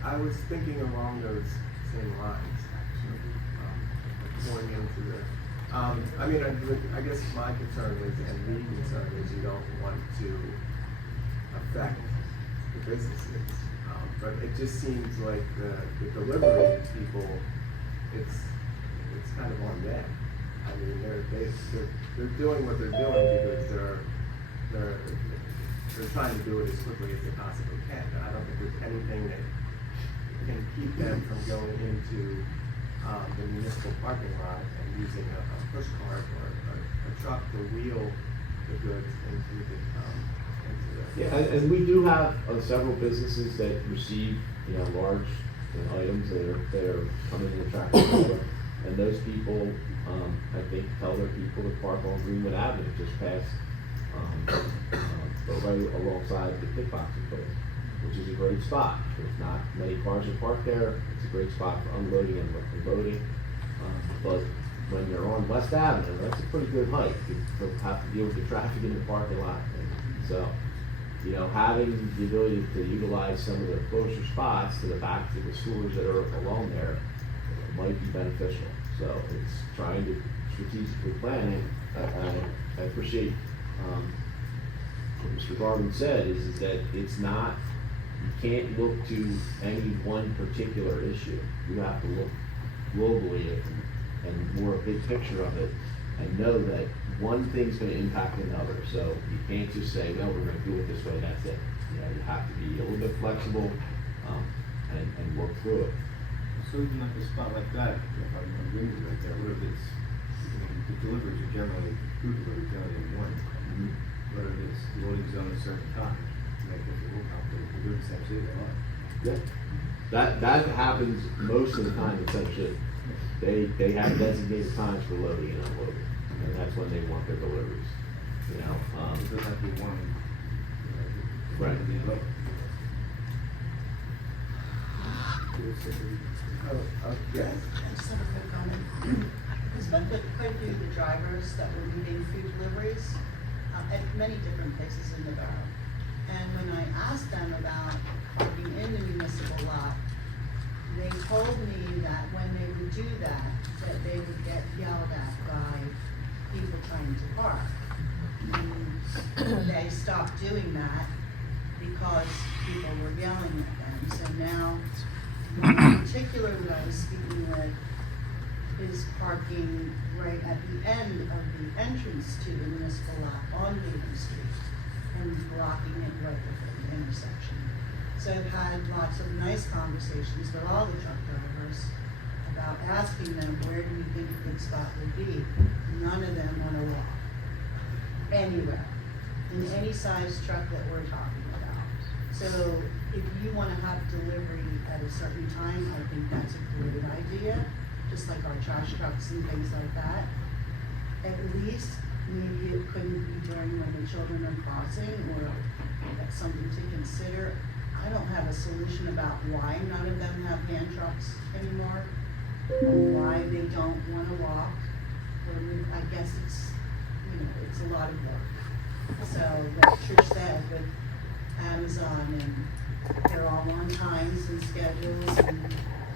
I was thinking along those same lines, actually, going into the, I mean, I guess my concern is, and the concern is, you don't want to affect the businesses. But it just seems like the delivery people, it's kind of on them. I mean, they're doing what they're doing because they're trying to do it as quickly as they possibly can. And I don't think there's anything that can keep them from going into the municipal parking lot and using a push cart or a truck to wheel the goods into the Yeah, and we do have several businesses that receive, large items that are coming in the tractor trailer. And those people, I think, tell their people to park on Greenwood Avenue, just past, but right alongside the kickboxing place, which is a great spot. There's not many cars are parked there. It's a great spot for unloading and loading. But when they're on West Avenue, that's a pretty good hike to have to deal with the traffic in the parking lot. And so, having the ability to utilize some of the closer spots to the back to the stores that are along there might be beneficial. So it's trying to strategically plan it. I appreciate what Mr. Garvin said is that it's not, you can't look to any one particular issue. You have to look globally and more a big picture of it and know that one thing's going to impact another. So you can't just say, no, we're going to do it this way, that's it. You have to be a little bit flexible and work through it. So even like a spot like that, if I'm agreeing with you right there, what if it's, the deliveries are generally, food deliveries generally in one. What if it's loading zone at a certain time, like if it will help, they're doing the same thing they are. Yeah, that happens most of the time in such that they have designated times for loading and unloading, and that's when they want their deliveries. It doesn't have to be one. Right. Yes. I just have a quick comment. I spoke with quite a few of the drivers that were leading food deliveries at many different places in the borough. And when I asked them about parking in the municipal lot, they told me that when they would do that they would get yelled at by people trying to park. And they stopped doing that because people were yelling at them. So now, in particular, that I was speaking with, is parking right at the end of the entrance to the municipal lot on Main Street and blocking it right before the intersection. So I've had lots of nice conversations with all the truck drivers about asking them, where do you think a good spot would be? None of them want to walk anywhere, in any size truck that we're talking about. So if you want to have delivery at a certain time, I think that's a great idea, just like our trash trucks and things like that. At least maybe it couldn't be during when the children are crossing, or that's something to consider. I don't have a solution about why none of them have hand trucks anymore, or why they don't want to walk. I guess it's, it's a lot of work. So like Trish said, with Amazon, and they're all on times and schedules, and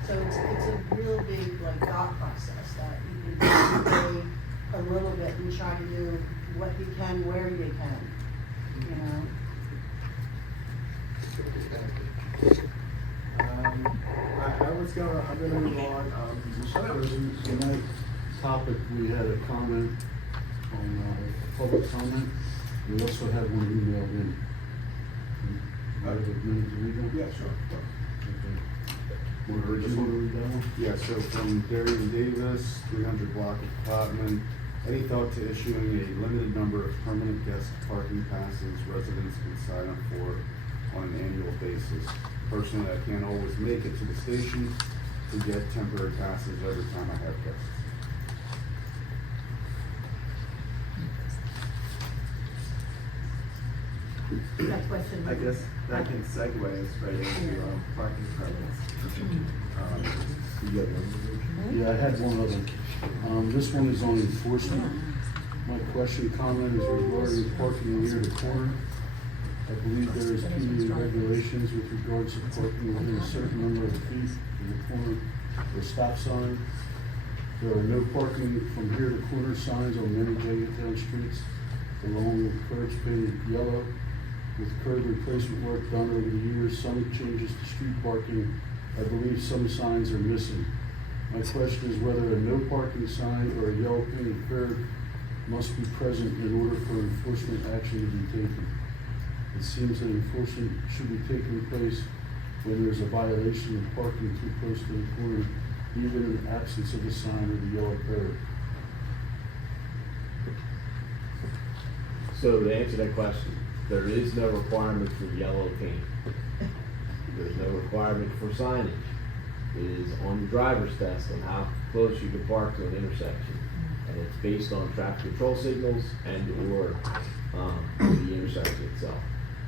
so it's a real big thought process that you can delay a little bit and try to do what you can where you can, I'm gonna move on. Mr. President, tonight topic, we had a comment on public comment. We also had one emailed in. Out of the minutes to read them? Yeah, sure. Want to read that one? Yeah, so from Darian Davis, 300 block apartment, any thought to issuing a limited number of permanent guest parking passes residents can sign up for on an annual basis? Personally, I can't always make it to the station to get temporary passes every time I have guests. That question. I guess that can segue us right into parking permits. Yeah, I had one other. This one is on enforcement. My comment is regarding parking near the corner. I believe there is PD regulations with regards to parking within a certain number of feet of the corner or stop sign. There are no parking from here to corner signs on many Jenkintown streets, along with curbs painted yellow. With curb replacement work done over the years, some changes to street parking, I believe some signs are missing. My question is whether a no parking sign or a yellow painted curb must be present in order for enforcement action to be taken. It seems that enforcement should be taking place when there's a violation of parking too close to the corner, even in the absence of a sign or the yellow curb. So to answer that question, there is no requirement for yellow paint. There's no requirement for signage. It is on the driver's test on how close you can park to an intersection. And it's based on traffic control signals and or the intersection itself.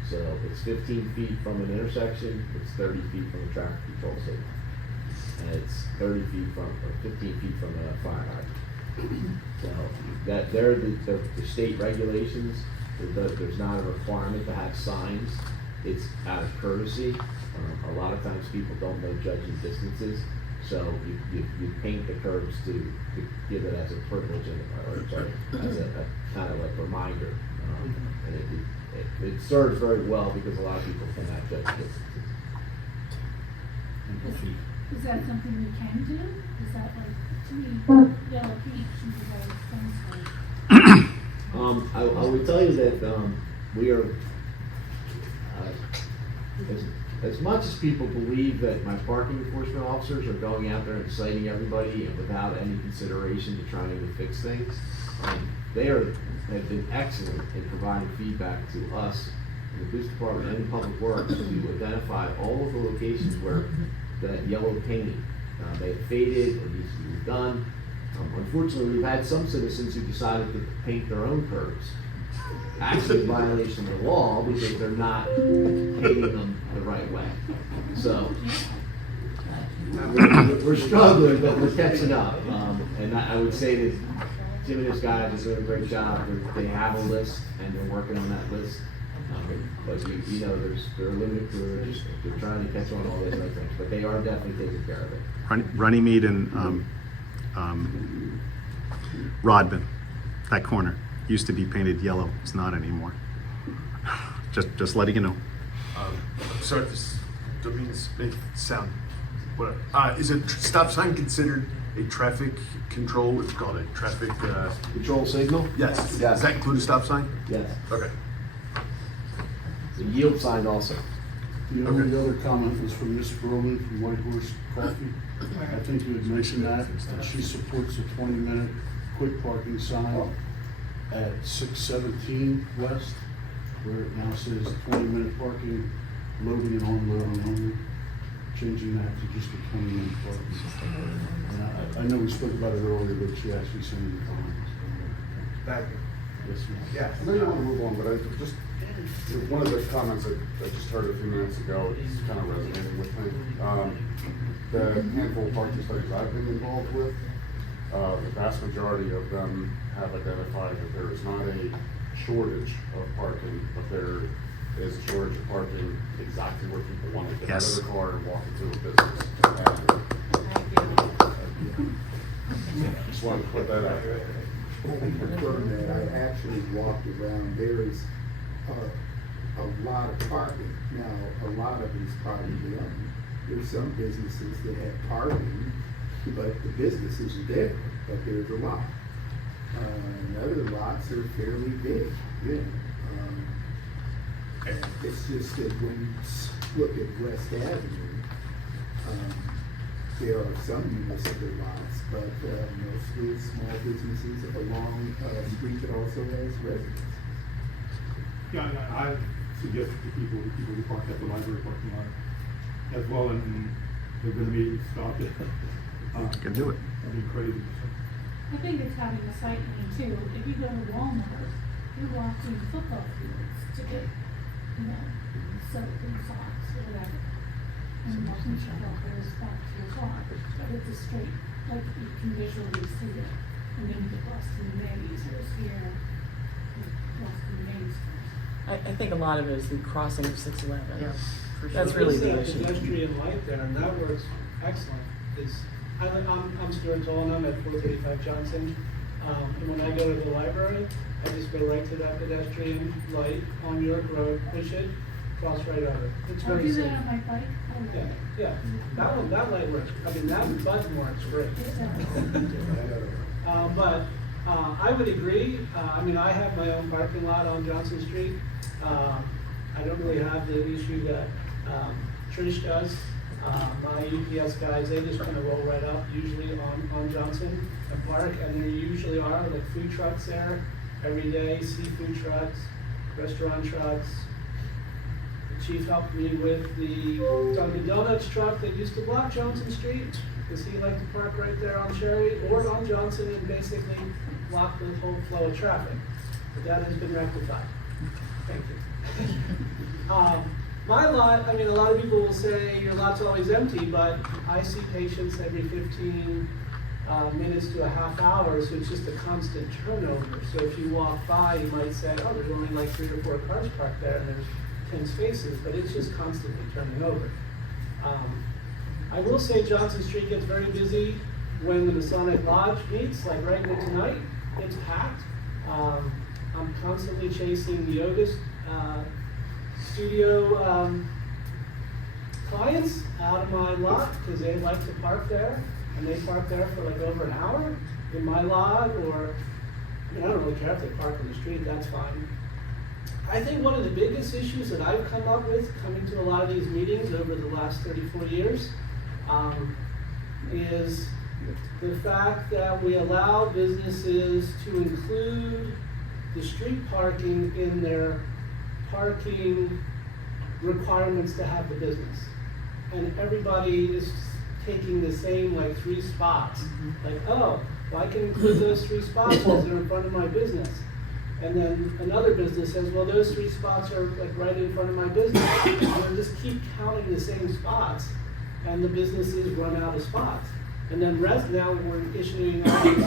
So it's 15 feet from an intersection, it's 30 feet from a traffic control signal. And it's 30 feet from, or 15 feet from a fire hydrant. So that they're the state regulations. There's not a requirement to have signs. It's out of courtesy. A lot of times people don't know judging distances, so you paint the curbs to give it as a privilege as a kind of like reminder. And it serves very well because a lot of people cannot judge distances. Is that something we can do? Is that to me, yellow paint should be very sensible? I would tell you that we are, as much as people believe that my parking enforcement officers are going out there and citing everybody and without any consideration to trying to fix things, they have been excellent in providing feedback to us in the police department and public works to identify all of the locations where that yellow painting may have faded or needs to be redone. Unfortunately, we've had some citizens who decided to paint their own curbs, actually in violation of the law because they're not painting them the right way. So we're struggling, but we're catching up. And I would say that Jim and his guys are doing a great job. They have a list and they're working on that list. But you know, they're limited to they're trying to catch on all those other things, but they are definitely taking care of it. Runnymede and Rodman, that corner used to be painted yellow. It's not anymore. Just letting you know. I'm sorry if this don't mean to make it sound whatever. Is a stop sign considered a traffic control, what's it called, a traffic, Control signal? yes, Yes. does that include a stop sign? Yes. Okay. The yield sign also. The only other comment was from Ms. Berlin from White Horse Coffee. I think you had mentioned that she supports a 20-minute quick parking sign at 617 West, where it now says 20-minute parking, loading and unloading only, changing that to just a 20-minute parking. And I know we spoke about it earlier, but she actually sent me the comments. Thank you. Yes, ma'am. Yeah, I know you want to move on, but I just, one of the comments that I just heard a few minutes ago is kind of resonating with me. The handful of parking studies I've been involved with, the vast majority of them have identified that there is not a shortage of parking, but there is a shortage of parking exactly where people want to get out of the car and walk into a business. Just wanted to put that out there. Confirm that, I actually walked around, there is a lot of parking. Now, a lot of it is privately owned. There's some businesses that have parking, but the business isn't there, but there's a lot. And other lots are fairly big, it's just that when you look at West Avenue, there are some municipal lots, but mostly small businesses along a street that also has residences. Yeah, I suggest to people who park at the library parking lot as well, and they're gonna be stopped at. Can do it. That'd be crazy. I think it's having a sight line too. If you go to Walmart, you're walking football fields to get, soap and socks or whatever. And walking shoppers back to your car, but it's a straight, like you can visually see it. And then you get lost in the maze, or here, lost in the maze. I think a lot of it is the crossing of 611. Yeah, That's really the issue. Pedestrian light there, and that works excellent. I'm Stuart Dolan, I'm at 435 Johnson. And when I go to the library, I just go right to that pedestrian light on York Road, push it, cross right over. It's I very do safe. that on my bike. Yeah, that light works. I mean, that button works great. But I would agree. I mean, I have my own parking lot on Johnson Street. I don't really have the issue that Trish does. My UPS guys, they just kind of roll right up, usually on Johnson and Park, and there usually are like food trucks there every day, seafood trucks, restaurant trucks. The chief helped me with the Dunkin' Donuts truck that used to block Johnson Street, because he liked to park right there on Cherry or on Johnson and basically block the whole flow of traffic. But that has been rectified. Thank you. My lot, I mean, a lot of people will say your lot's always empty, but I see patients every 15 minutes to a half hour, so it's just a constant turnover. So if you walk by, you might say, oh, there's only like 3 or 4 cars parked there, and there's 10 spaces, but it's just constantly turning over. I will say Johnson Street gets very busy when the Masonic Lodge meets, like right now tonight, it's packed. I'm constantly chasing the yoga studio clients out of my lot because they like to park there, and they park there for like over an hour in my lot, or I don't really care if they park on the street, that's fine. I think one of the biggest issues that I've come up with coming to a lot of these meetings over the last 34 years is the fact that we allow businesses to include the street parking in their parking requirements to have the business. And everybody is taking the same like 3 spots. Like, oh, well, I can include those 3 spots because they're in front of my business. And then another business says, well, those 3 spots are like right in front of my business. And they just keep counting the same spots, and the businesses run out of spots. And then now we're issuing all these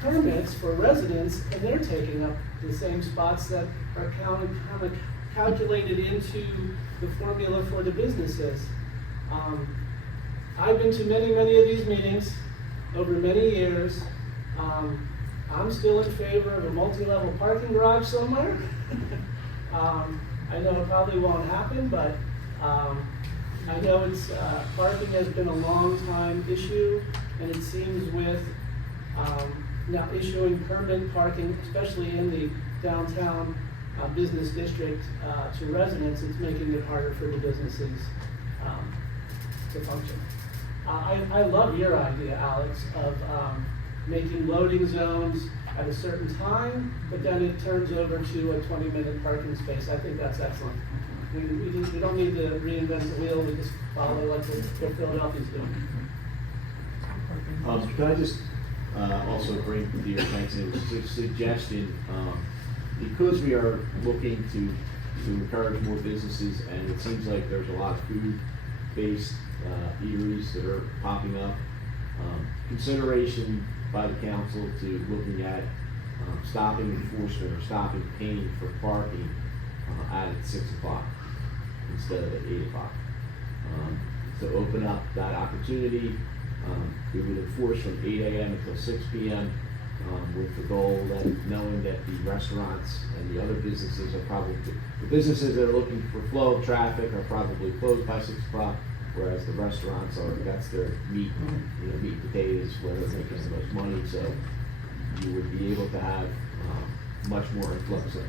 permits for residents, and they're taking up the same spots that are calculated into the formula for the businesses. I've been to many of these meetings over many years. I'm still in favor of a multi-level parking garage somewhere. I know it probably won't happen, but I know it's parking has been a long time issue And it seems with, now issuing permanent parking, especially in the downtown, business district, to residents, it's making it harder for the businesses, to function. I love your idea, Alex, of, making loading zones at a certain time, but then it turns over to a 20-minute parking space. I think that's excellent. We don't need to reinvent the wheel, we just follow like what Philadelphia's doing. Can I just also bring to your attention a suggestion, because we are looking to encourage more businesses, and it seems like there's a lot of food-based eateries that are popping up, consideration by the council to looking at stopping enforcement or stopping paying for parking at 6 o'clock instead of at 8 o'clock. To open up that opportunity, we would enforce from 8 a.m. until 6 p.m. With the goal that knowing that the restaurants and the other businesses are probably, the businesses that are looking for flow of traffic are probably closed by 6 o'clock, whereas the restaurants are, that's their meat, meat and potatoes, where they're making the most money, so you would be able to have much more influx of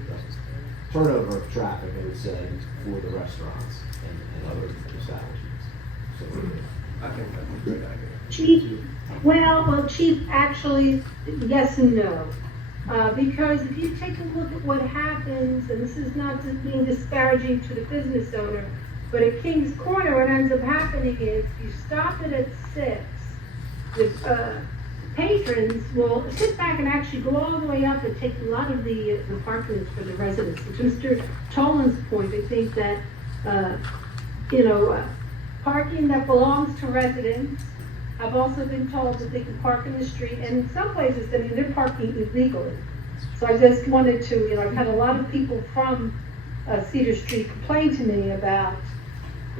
turnover of traffic, I would say, for the restaurants and other establishments. So I think that's a great idea. Chief, Chief, actually, yes and no. Because if you take a look at what happens, and this is not just being disparaging to the business owner, but at King's Corner, what ends up happening is you stop it at 6, the patrons will sit back and actually go all the way up and take a lot of the parking for the residents. To Mr. Tolan's point, I think that, parking that belongs to residents, I've also been told that they can park in the street, and in some places, they're parking illegally. So I just wanted to, I've had a lot of people from Cedar Street complain to me about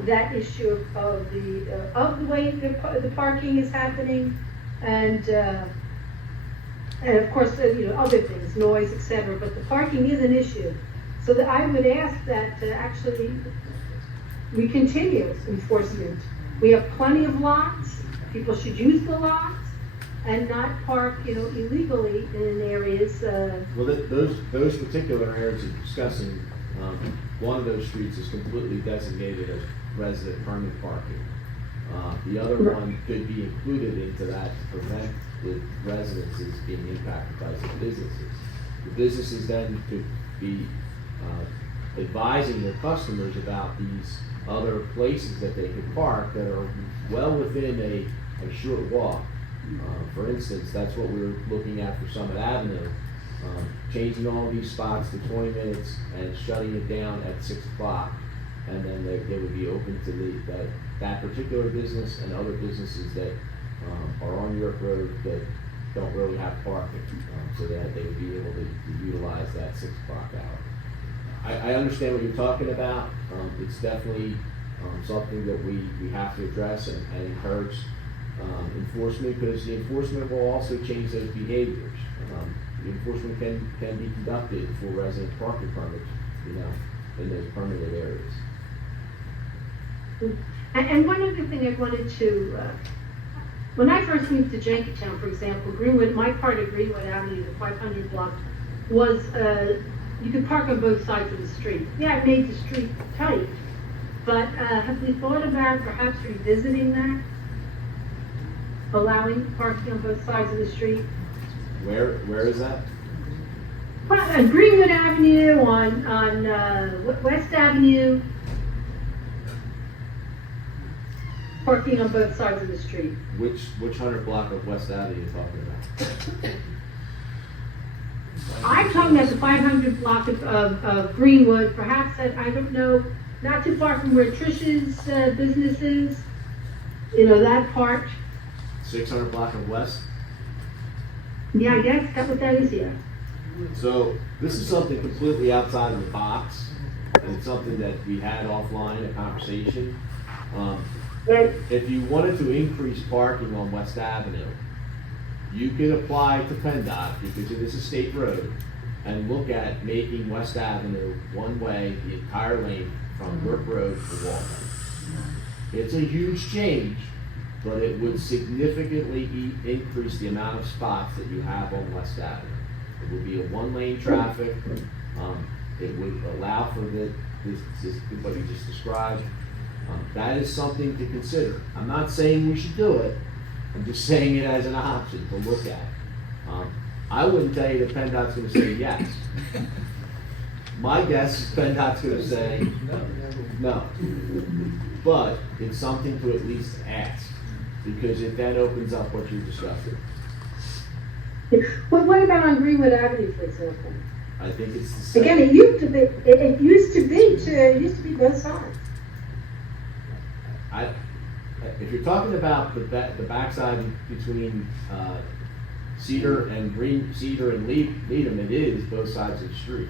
that issue of the way the parking is happening, and of course, other things, noise, etc. But the parking is an issue. So that I would ask that actually we continue enforcement. We have plenty of lots. People should use the lots and not park, illegally in areas. Well, those particular areas you're discussing, one of those streets is completely designated as resident permanent parking. The other one could be included into that to prevent the residences being impacted by some businesses. The businesses then could be advising their customers about these other places that they could park that are well within a short walk. For instance, that's what we were looking at for Summit Avenue, changing all these spots to 20 minutes and shutting it down at 6 o'clock, and then they would be open to that particular business and other businesses that are on York Road that don't really have parking, so that they would be able to utilize that 6 o'clock hour. I understand what you're talking about. It's definitely something that we have to address and encourage enforcement, because the enforcement will also change those behaviors. The enforcement can be conducted for resident parking permits, in those permitted areas. And one other thing I wanted to, when I first moved to Jenkintown, for example, my part of Greenwood Avenue, the 500 block, was you could park on both sides of the street. Yeah, it made the street tight, but have we thought about perhaps revisiting that? Allowing parking on both sides of the street? Where is that? Well, on Greenwood Avenue, on West Avenue, parking on both sides of the street. Which 100 block of West Avenue are you talking about? I'm talking about the 500 block of Greenwood, perhaps, I don't know, not too far from where Trish's business is, that part. 600 block of West? Yeah, I guess that's what that is, yeah. So this is something completely outside of the box, and it's something that we had offline, a conversation. If you wanted to increase parking on West Avenue, you could apply to PennDOT, because it is a state road, and look at making West Avenue one way the entire length from York Road to Waltham. It's a huge change, but it would significantly increase the amount of spots that you have on West Avenue. It would be a one-lane traffic. It would allow for what you just described. That is something to consider. I'm not saying we should do it. I'm just saying it as an option to look at. I wouldn't tell you that PennDOT's gonna say yes. My guess is PennDOT's gonna say no. But it's something to at least ask, because it then opens up what you're discussing. Well, what about on Greenwood Avenue, for example? I think it's the same. Again, it used to be both sides. If you're talking about the backside between Cedar and Needham, it is both sides of the street.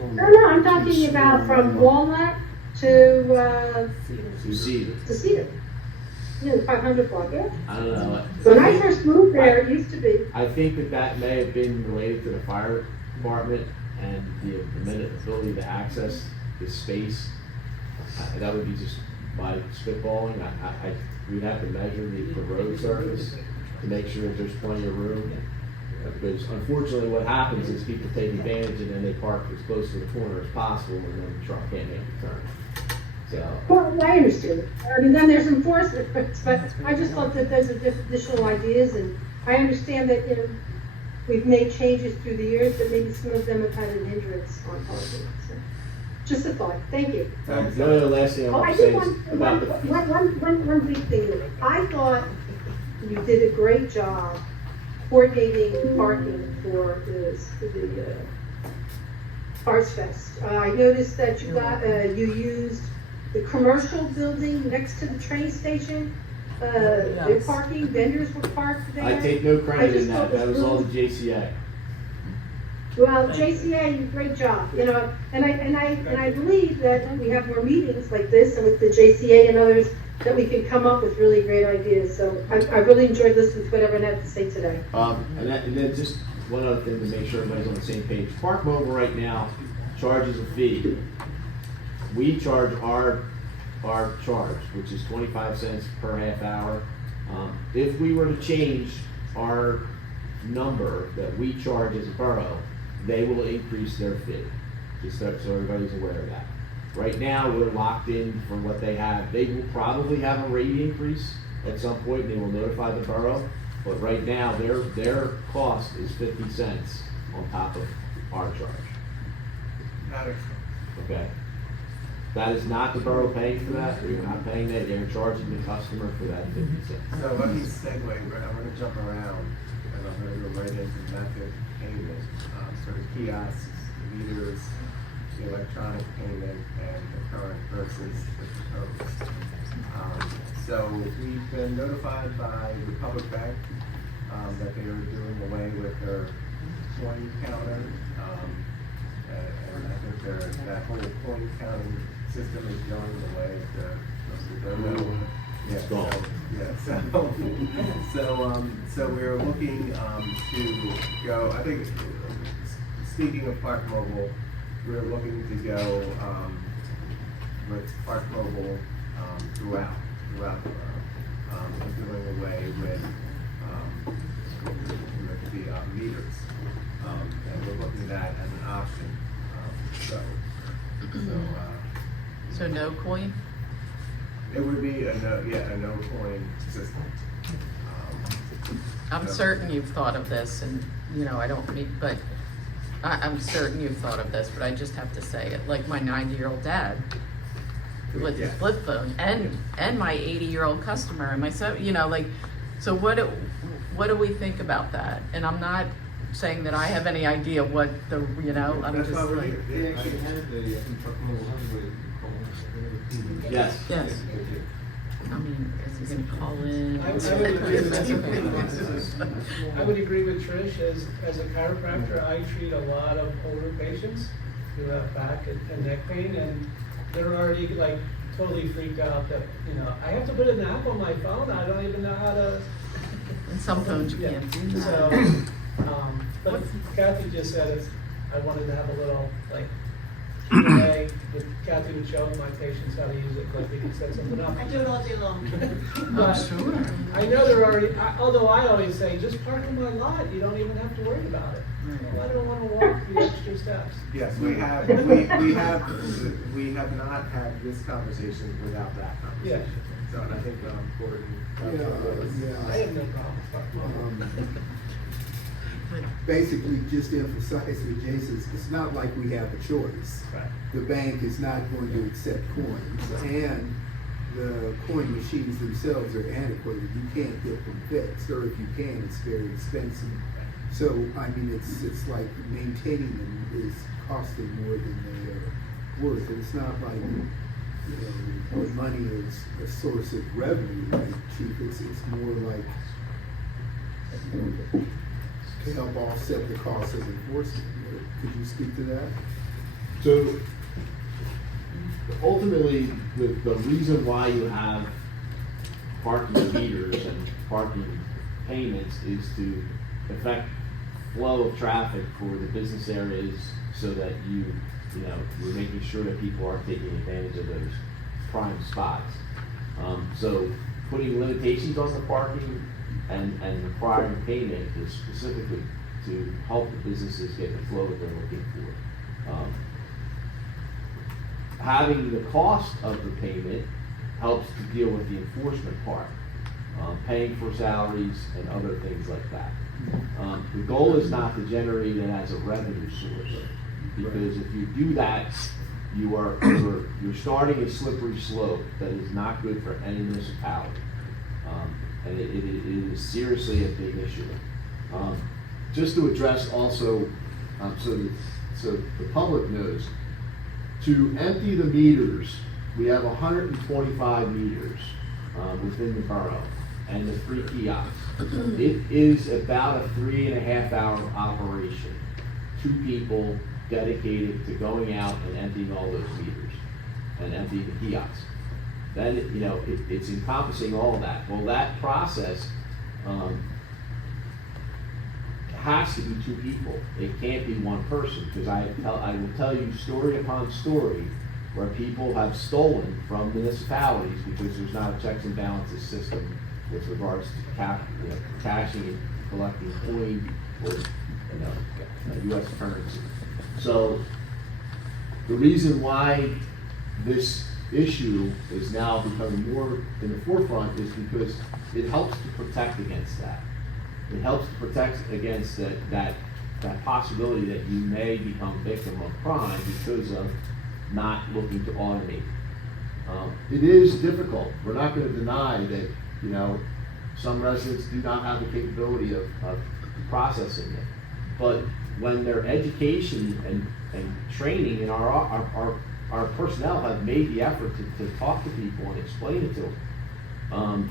No, I'm talking about from Walnut to Cedar. Cedar. You know, 500 block, yeah? I don't know. When I first moved there, it used to be. I think that may have been related to the fire department and the ability to access the space. That would be just my spitballing. We'd have to measure the road surface to make sure that there's plenty of room. Because unfortunately what happens is people take advantage and then they park as close to the corner as possible and then the truck can't make the turn. So. Well, I understand. I mean, then there's enforcement, but I just thought that those are just additional ideas, and I understand that, you know, we've made changes through the years, but maybe some of them have had an hindrance on parking. So, just a thought. Thank you. The only last thing I want to say is about the. One big thing. I thought you did a great job coordinating parking for the Arts Fest. I noticed that you used the commercial building next to the train station. Their parking, vendors were parked there. I take no credit in that. That was all the JCA. Well, JCA, great job, you know, and I believe that we have more meetings like this and with the JCA and others that we can come up with really great ideas. So I really enjoyed listening to what everyone had to say today. And then just one other thing to make sure everybody's on the same page. Park Mobile right now charges a fee. We charge our charge, which is 25 cents per half hour. If we were to change our number that we charge as a borough, they will increase their fee. Just so everybody's aware of that. Right now, we're locked in for what they have. They will probably have a rate increase at some point, and they will notify the borough. But right now, their cost is 50 cents on top of our charge. Okay? That is not the borough paying for that. We're not paying that. They're charging the customer for that 50 cents. So let me segue. I'm going to jump around, and I'm going to go right into method payment. Sort of kiosks, meters, the electronic payment, and the current versus the proposed. So we've been notified by Republic Bank that they are doing away with their coin counter. And I think that whole coin counting system is going away. Most of them know. It's gone. So we're looking to go, I think, speaking of Park Mobile, we're looking to go with Park Mobile throughout the borough, and doing away with the meters. And we're looking at that as an option. So no coin? It would be a no coin system. I'm certain you've thought of this, and, you know, I don't mean, but I'm certain you've thought of this, but I just have to say it, like my 90-year-old dad with his flip phone, and my 80-year-old customer, and my son, you know, like, so what do we think about that? And I'm not saying that I have any idea what the, you know, I'm just like. They actually had the, Park Mobile Yes. Yes. I mean, is he gonna call in? I would agree with Trish. As a chiropractor, I treat a lot of older patients who have back and neck pain, and they're already like totally freaked out that, you know, I have to put an app on my phone. I don't even know how to. And some phones you can't do that. So, but Kathy just said I wanted to have a little like Q&A with Kathy would show my patients how to use it, but we can set something up. I do it all day long. But I know they're already, although I always say, just park in my lot, you don't even have to worry about it. Well, I don't wanna walk the extra steps. Yes, we have not had this conversation without that Yeah. conversation. So, and I think, Gordon. I have no problem with parking. Basically, just to emphasize what Jay says, it's not like we have a choice. Right. The bank is not going to accept coins, and the coin machines themselves are antiquated. You can't get them fixed, or if you can, it's very expensive. So, I mean, it's like maintaining them is costing more than they are worth. And it's not like, you know, the money is a source of revenue, right, Chief? It's more like to help offset the cost of enforcement. Could you speak to that? So ultimately, the reason why you have parking meters and parking payments is to affect flow of traffic for the business areas so that you're making sure that people are taking advantage of those prime spots. So putting limitations on the parking and requiring payment is specifically to help the businesses get the flow that they're looking for. Having the cost of the payment helps to deal with the enforcement part, paying for salaries and other things like that. The goal is not to generate it as a revenue source, because if you do that, you're starting a slippery slope that is not good for any municipality. And it is seriously a big issue. Just to address also, so the public knows, to empty the meters, we have 125 meters within the borough and the 3 kiosks. It is about a 3.5-hour operation. 2 people dedicated to going out and emptying all those meters and emptying the kiosks. Then, it's encompassing all that. Well, that process has to be 2 people. It can't be 1 person, because I will tell you story upon story where people have stolen from municipalities because there's not a checks and balances system with regards to cashing and collecting coin or U.S. currency. So the reason why this issue is now becoming more in the forefront is because it helps to protect against that. It helps to protect against that possibility that you may become victim of crime because of not looking to automate. It is difficult. We're not going to deny that some residents do not have the capability of processing it, but when their education and training and our personnel have made the effort to talk to people and explain it to them.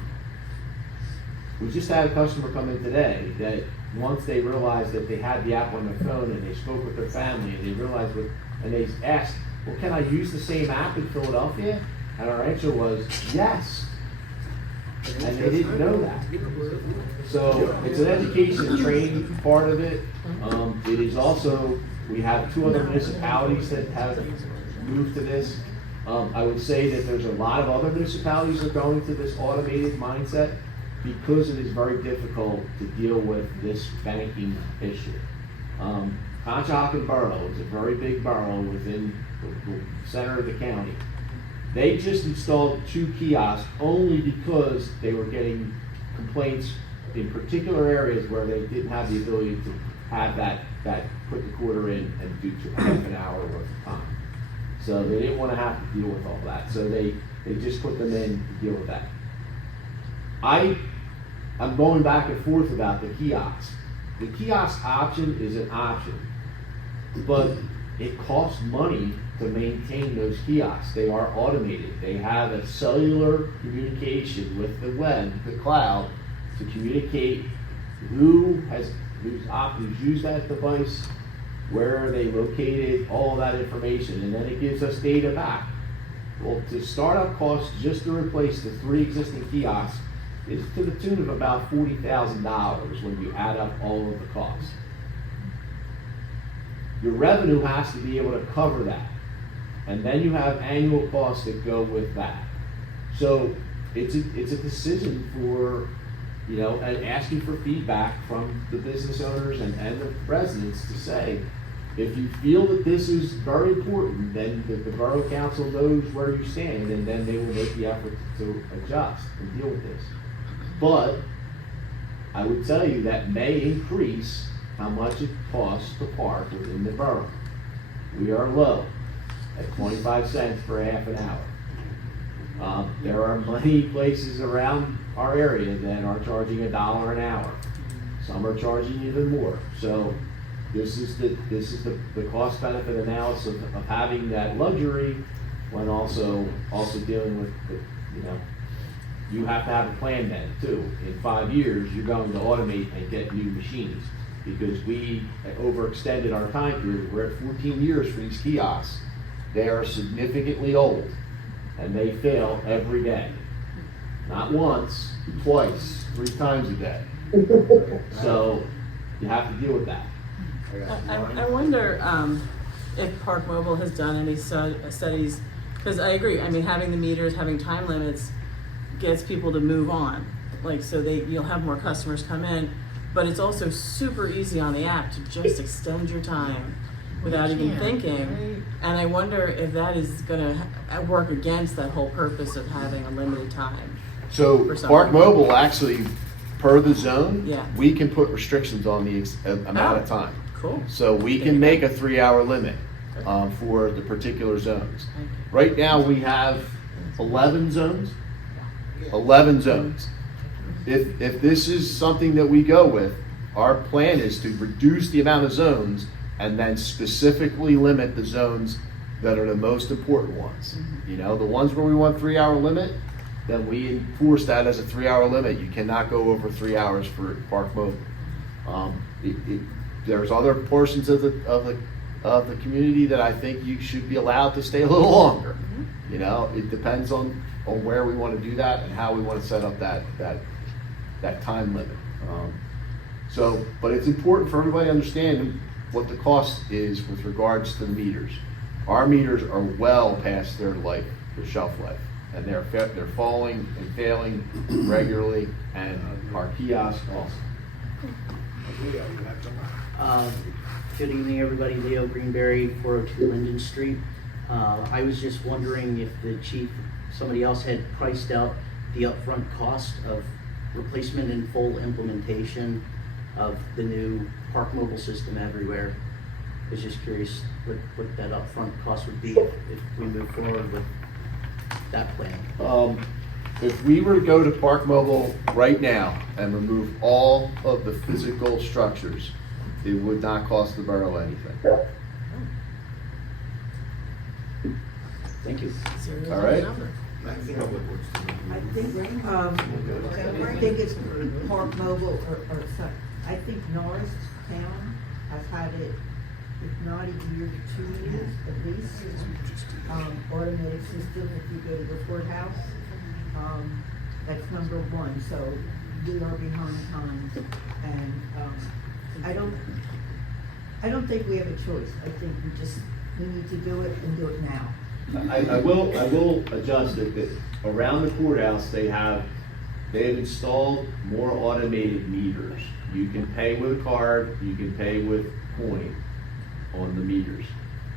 We just had a customer come in today that once they realized that they had the app on their phone and they spoke with their family and they realized and they asked, well, can I use the same app in Philadelphia? And our answer was yes. And they didn't know that. So it's an education and training part of it. It is also, we have 2 other municipalities that have moved to this. I would say that there's a lot of other municipalities that are going to this automated mindset because it is very difficult to deal with this banking issue. Conshohocken Borough is a very big borough within the center of the county. They just installed 2 kiosks only because they were getting complaints in particular areas where they didn't have the ability to have that put the quarter in and do half an hour worth of time. So they didn't want to have to deal with all that. So they just put them in to deal with that. I'm going back and forth about the kiosks. The kiosk option is an option, but it costs money to maintain those kiosks. They are automated. They have a cellular communication with the web, the cloud, to communicate who's used that device, where are they located, all of that information, and then it gives us data back. Well, the startup cost just to replace the 3 existing kiosks is to the tune of about $40,000 when you add up all of the costs. Your revenue has to be able to cover that. And then you have annual costs that go with that. So it's a decision for, you know, and asking for feedback from the business owners and the residents to say, if you feel that this is very important, then the Borough Council knows where you stand, and then they will make the effort to adjust and deal with this. But I would tell you that may increase how much it costs to park within the borough. We are low at 25 cents for half an hour. There are many places around our area that are charging $1 an hour. Some are charging even more. So this is the cost benefit analysis of having that luxury, when also dealing with the, you know, you have to have a plan then too. In 5 years, you're going to automate and get new machines, because we overextended our time period. We're at 14 years for these kiosks. They are significantly old, and they fail every day. Not once, twice, 3 times a day. So you have to deal with that. I wonder if Park Mobile has done any studies, because I agree, I mean, having the meters, having time limits gets people to move on. Like, so you'll have more customers come in, but it's also super easy on the app to just extend your time without even thinking. Right. And I wonder if that is gonna work against that whole purpose of having a limited time. So Park Mobile actually, per the zone, yeah, we can put restrictions on the amount of time. Cool. So we can make a 3-hour limit for the particular zones. Right now we have 11 zones. 11 zones. If this is something that we go with, our plan is to reduce the amount of zones and then specifically limit the zones that are the most important ones. You know, the ones where we want 3-hour limit, then we enforce that as a 3-hour limit. You cannot go over 3 hours for Park Mobile. There's other portions of the community that I think you should be allowed to stay a little longer. You know, it depends on where we want to do that and how we want to set up that time limit. But it's important for everybody to understand what the cost is with regards to the meters. Our meters are well past their shelf life, and they're falling and failing regularly, and our kiosks also. Good evening, everybody. Leo Greenberry, 402 Linden Street. I was just wondering if the chief, somebody else had priced out the upfront cost of replacement and full implementation of the new Park Mobile system everywhere. I was just curious what that upfront cost would be if we move forward with that plan. If we were to go to Park Mobile right now and remove all of the physical structures, it would not cost the borough anything. Thank you. All right. I think it's Park Mobile or something. I think Norristown has had it, if not a year to 2 years at least. Automated system, if you go to the courthouse, that's number 1. So we are behind times, and I don't think we have a choice. I think we need to do it and do it now. I will adjust it that around the courthouse they have installed more automated meters. You can pay with a card, you can pay with coin on the meters,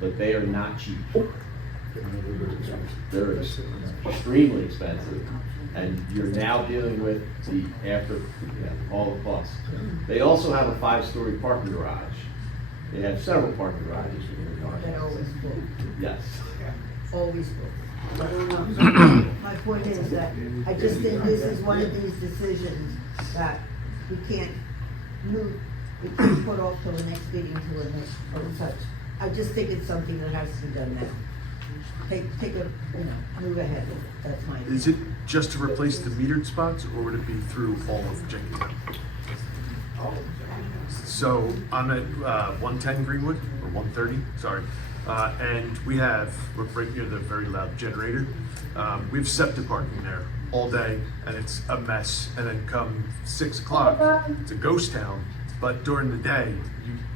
but they are not cheap. They're extremely expensive, and you're now dealing with all the costs. They also have a 5-story parking garage. They have several parking garages. They're always full. Yes. Always full. But my point is that I just think this is one of these decisions that we can't put off till the next meeting till the next or such. I just think it's something that has to be done now. Move ahead. That's my opinion. Is it just to replace the metered spots, or would it be through all of Jenkintown? So I'm at 110 Greenwood, or 130, sorry. And we're right near the very loud generator. We have septic parking there all day, and it's a mess. And then come 6 o'clock, it's a ghost town. but during the day,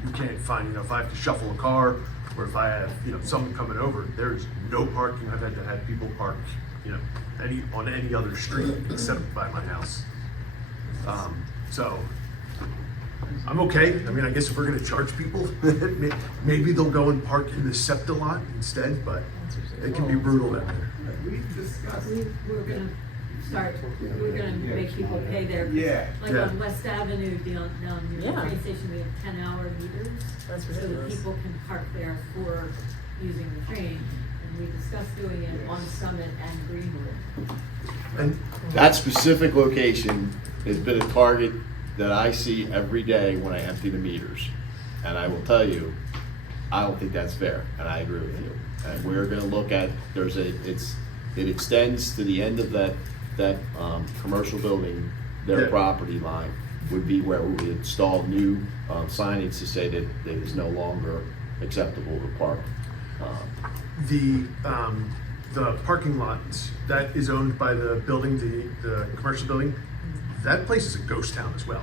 you can't find, you know, if I have to shuffle a car, or if I have, you know, someone coming over, there's no parking. I've had to have people park, you know, on any other street except by my house. So I'm okay. I mean, I guess if we're gonna charge people, maybe they'll go and park in the SEPTA lot instead, but it can be brutal down there. We've discussed. We're gonna make people pay their. Yeah. Like Yeah. on West Avenue, down near the Yeah. train station, we have 10-hour meters. That's So that ridiculous. people can park there for using the train. And we discussed doing it on Summit and Greenwood. And That specific location has been a target that I see every day when I empty the meters. And I will tell you, I don't think that's fair, and I agree with you. And we're gonna look at, it extends to the end of that commercial building, their Yeah. property line would be where we would install new signage to say that it is no longer acceptable to park. The parking lot that is owned by the building, the commercial building, that place is a ghost town as well.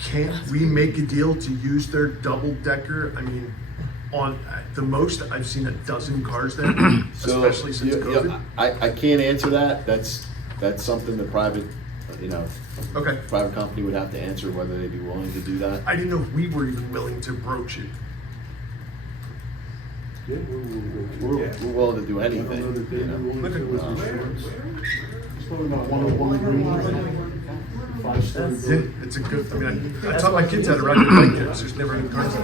Can't we make a deal to use their double decker? I mean, at the most, I've seen 12 cars there, So, especially since COVID. I can't answer that. That's something the private, Okay. private company would have to answer whether they'd be willing to do that. I didn't know if we were even willing to broach it. Yeah, We're willing to do anything, you know. It's probably about 101 Green, 5-story building. It's a good, I mean, I taught my kids how to ride their bike there, so there's never any cars.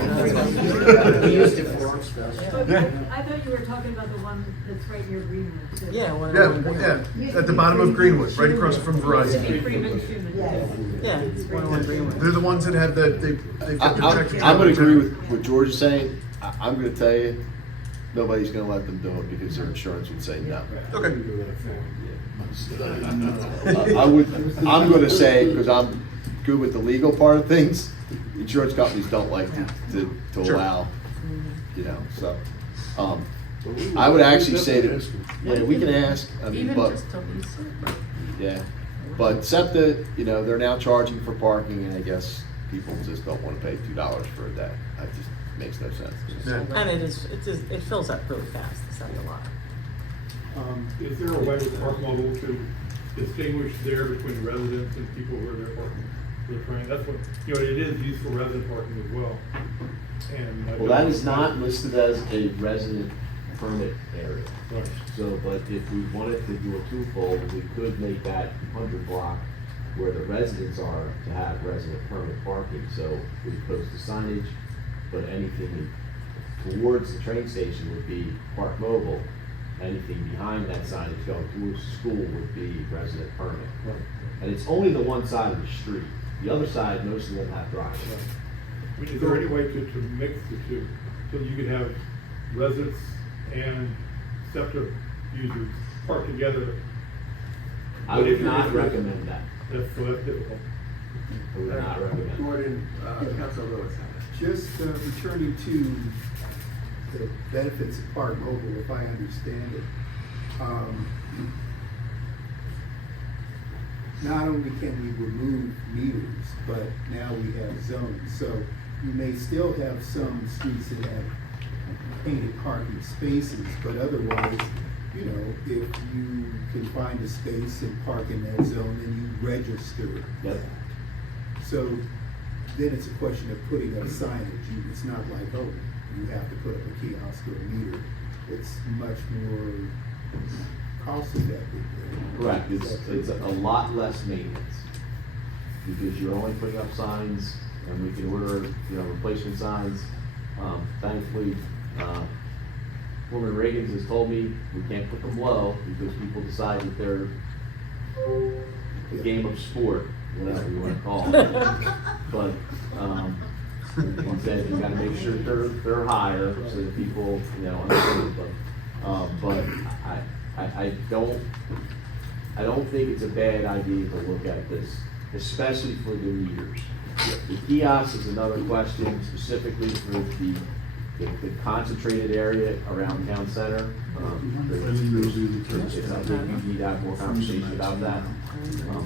We used it for our stuff. I thought you were talking about the one that's right near Greenwood. too. Yeah, one Yeah, at the bottom of Greenwood, right across from Verizon. Freeman Schumann. Yeah, it's 101 Greenwood. They're the ones that have they've got the tractor. I'm gonna agree with what George is saying. I'm gonna tell you, nobody's gonna let them do it because their insurance would say no. Okay. I'm gonna say, because I'm good with the legal part of things, insurance companies don't like to Sure. allow, you know, so. I would actually say that, yeah, we can ask, I mean, Even but, just till he's sick. yeah. But SEPTA, they're now charging for parking, and I guess people just don't wanna pay $2 for a day. That just makes no sense. Yeah. And it fills up really fast, it's not a lot. Is there a way with Park Mobile to distinguish there between residents and people who are there parking for the train? That's what, it is used for resident parking as well. And Well, that is not listed as a resident permit area. Right. So, but if we wanted to do a twofold, we could make that 100 block where the residents are to have resident permit parking. So we post the signage, but anything towards the train station would be Park Mobile. Anything behind that signage going towards the school would be resident permit. Right. And it's only the one side of the street. The other side, most of them have driveways. I mean, is there any way to mix the two, so you could have residents and SEPTA users park together? I would not recommend that. That's difficult. I would not recommend. Jordan, Council Lewis. Just returning to the benefits of Park Mobile, if I understand it. Not only can we remove meters, but now we have zones. So you may still have some streets that have painted parking spaces, but otherwise, if you can find a space and park in that zone, then you register Yep. that. So then it's a question of putting up signage. It's not like, oh, you have to put up a kiosk or a meter. It's much more cost effective. Correct, it's a lot less maintenance, because you're only putting up signs, and we can order, replacement signs. Thankfully, Woman Reagan has told me we can't put them low, because people decide that they're a game of sport, whatever you wanna call it. But, he said you gotta make sure they're higher, so that people, understand, but I don't think it's a bad idea to look at this, especially for the meters. The kiosk is another question, specifically for the concentrated area around town center. I think we need to have more conversation about that.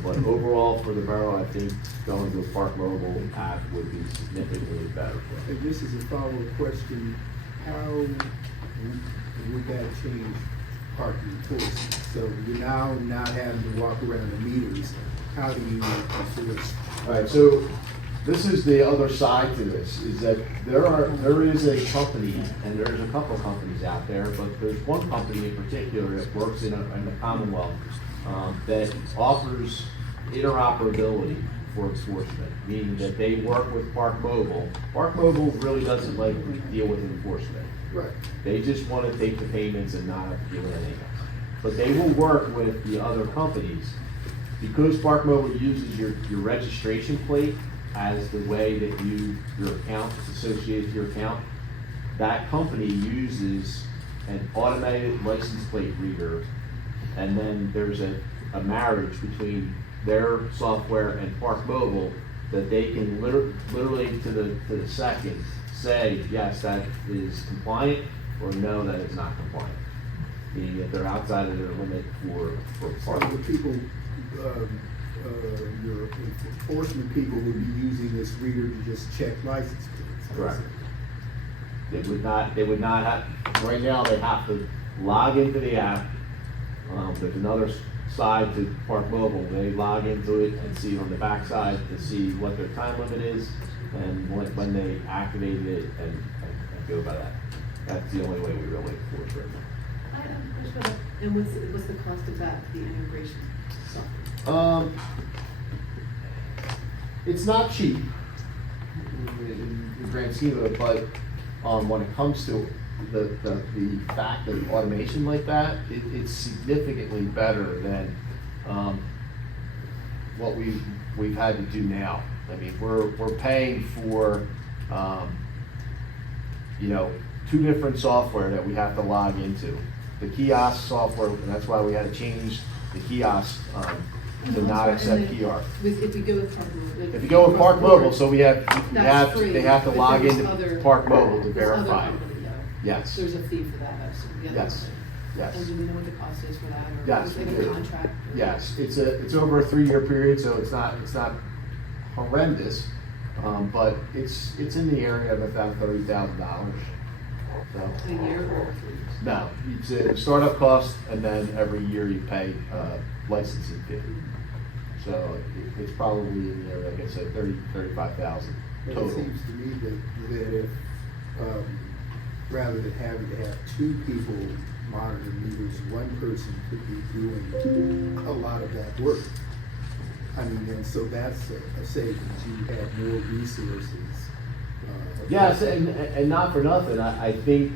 But overall for the borough, I think going to a Park Mobile app would be significantly better for us. And this is a follow-up question, how would that change parking enforcement? So you're now not having to walk around the meters, how do you enforce? All right, so this is the other side to this, is that there is a company, and there's a couple companies out there, but there's one company in particular that works in the Commonwealth that offers interoperability for enforcement, meaning that they work with Park Mobile. Park Mobile really doesn't like to deal with enforcement. Right. They just want to take the payments and not have to deal with anything else. But they will work with the other companies. Because Park Mobile uses your registration plate as the way that your account is associated with your account, that company uses an automated license plate reader, and then there's a marriage between their software and Park Mobile that they can literally to the second say, yes, that is compliant, or no, that is not compliant. Meaning that they're outside of their limit for So parking. the people, your enforcement people would be using this reader to just check license plates? Correct. They would not have, right now they have to log into the app. There's another side to Park Mobile, they log into it and see on the back side to see what their time limit is and when they activated it and go by that. That's the only way we really enforce right now. And what's the cost of that, the integration It's not cheap in the grand scheme of it, but when it comes to the fact of automation like that, it's significantly better than what we've had to do now. I mean, we're paying for two different software that we have to log into. The kiosk software, and that's why we had to change the kiosk to not accept QR. If we go with Park Mobile. If you go with Park Mobile, so they have to But log there's into other- Park Mobile to there's other verify. company, though. Yes. There's a fee for that, I assume, the other Yes. company. Yes. And do we know what the cost is for that, or Yes, is it we like a do. contract? or- Yes, it's over a 3-year period, so it's not horrendous, but it's in the area of about $30,000. So. A year or 3 years? No, it's a startup cost, and then every year you pay licensing fee. So it's probably in the area, like I said, 35,000 But total. it seems to me that if, rather than having to have two people monitor meters, one person could be doing a lot of that work. I mean, and so that's a savings, you have more resources. Yes, and not for nothing, I think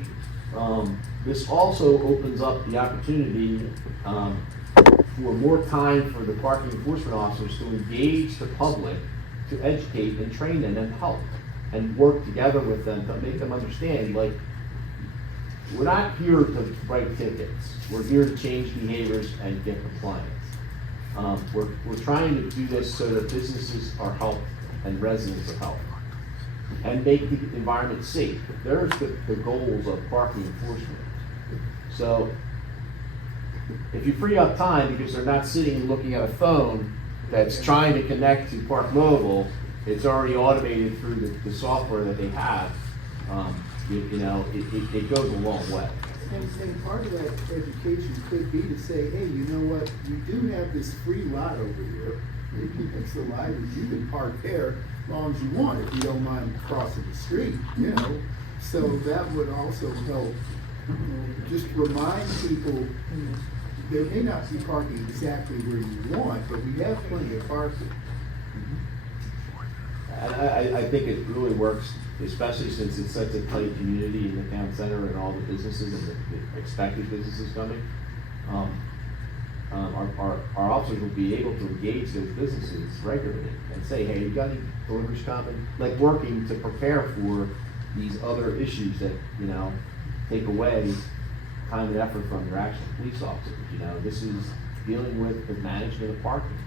this also opens up the opportunity for more time for the parking enforcement officers to engage the public, to educate and train them and help, and work together with them to make them understand, like, we're not here to write tickets, we're here to change behaviors and get compliance. We're trying to do this so that businesses are helped and residents are helped, and make the environment safe. There's the goals of parking enforcement. So if you free up time because they're not sitting and looking at a phone that's trying to connect to Park Mobile, it's already automated through the software that they have. It goes a long way. And part of that education could be to say, hey, you know what, you do have this free lot over here. It's the library, you can park there as long as you want, if you don't mind crossing the street, you know? So that would also help, just remind people, there may not be parking exactly where you want, but we have plenty of parking. And I think it really works, especially since it's such a tight community in the town center and all the businesses and the expected businesses coming. Our officers will be able to engage those businesses regularly and say, hey, you got any deliveries coming? Like working to prepare for these other issues that, take away time and effort from your actual police officers. This is dealing with the management of parking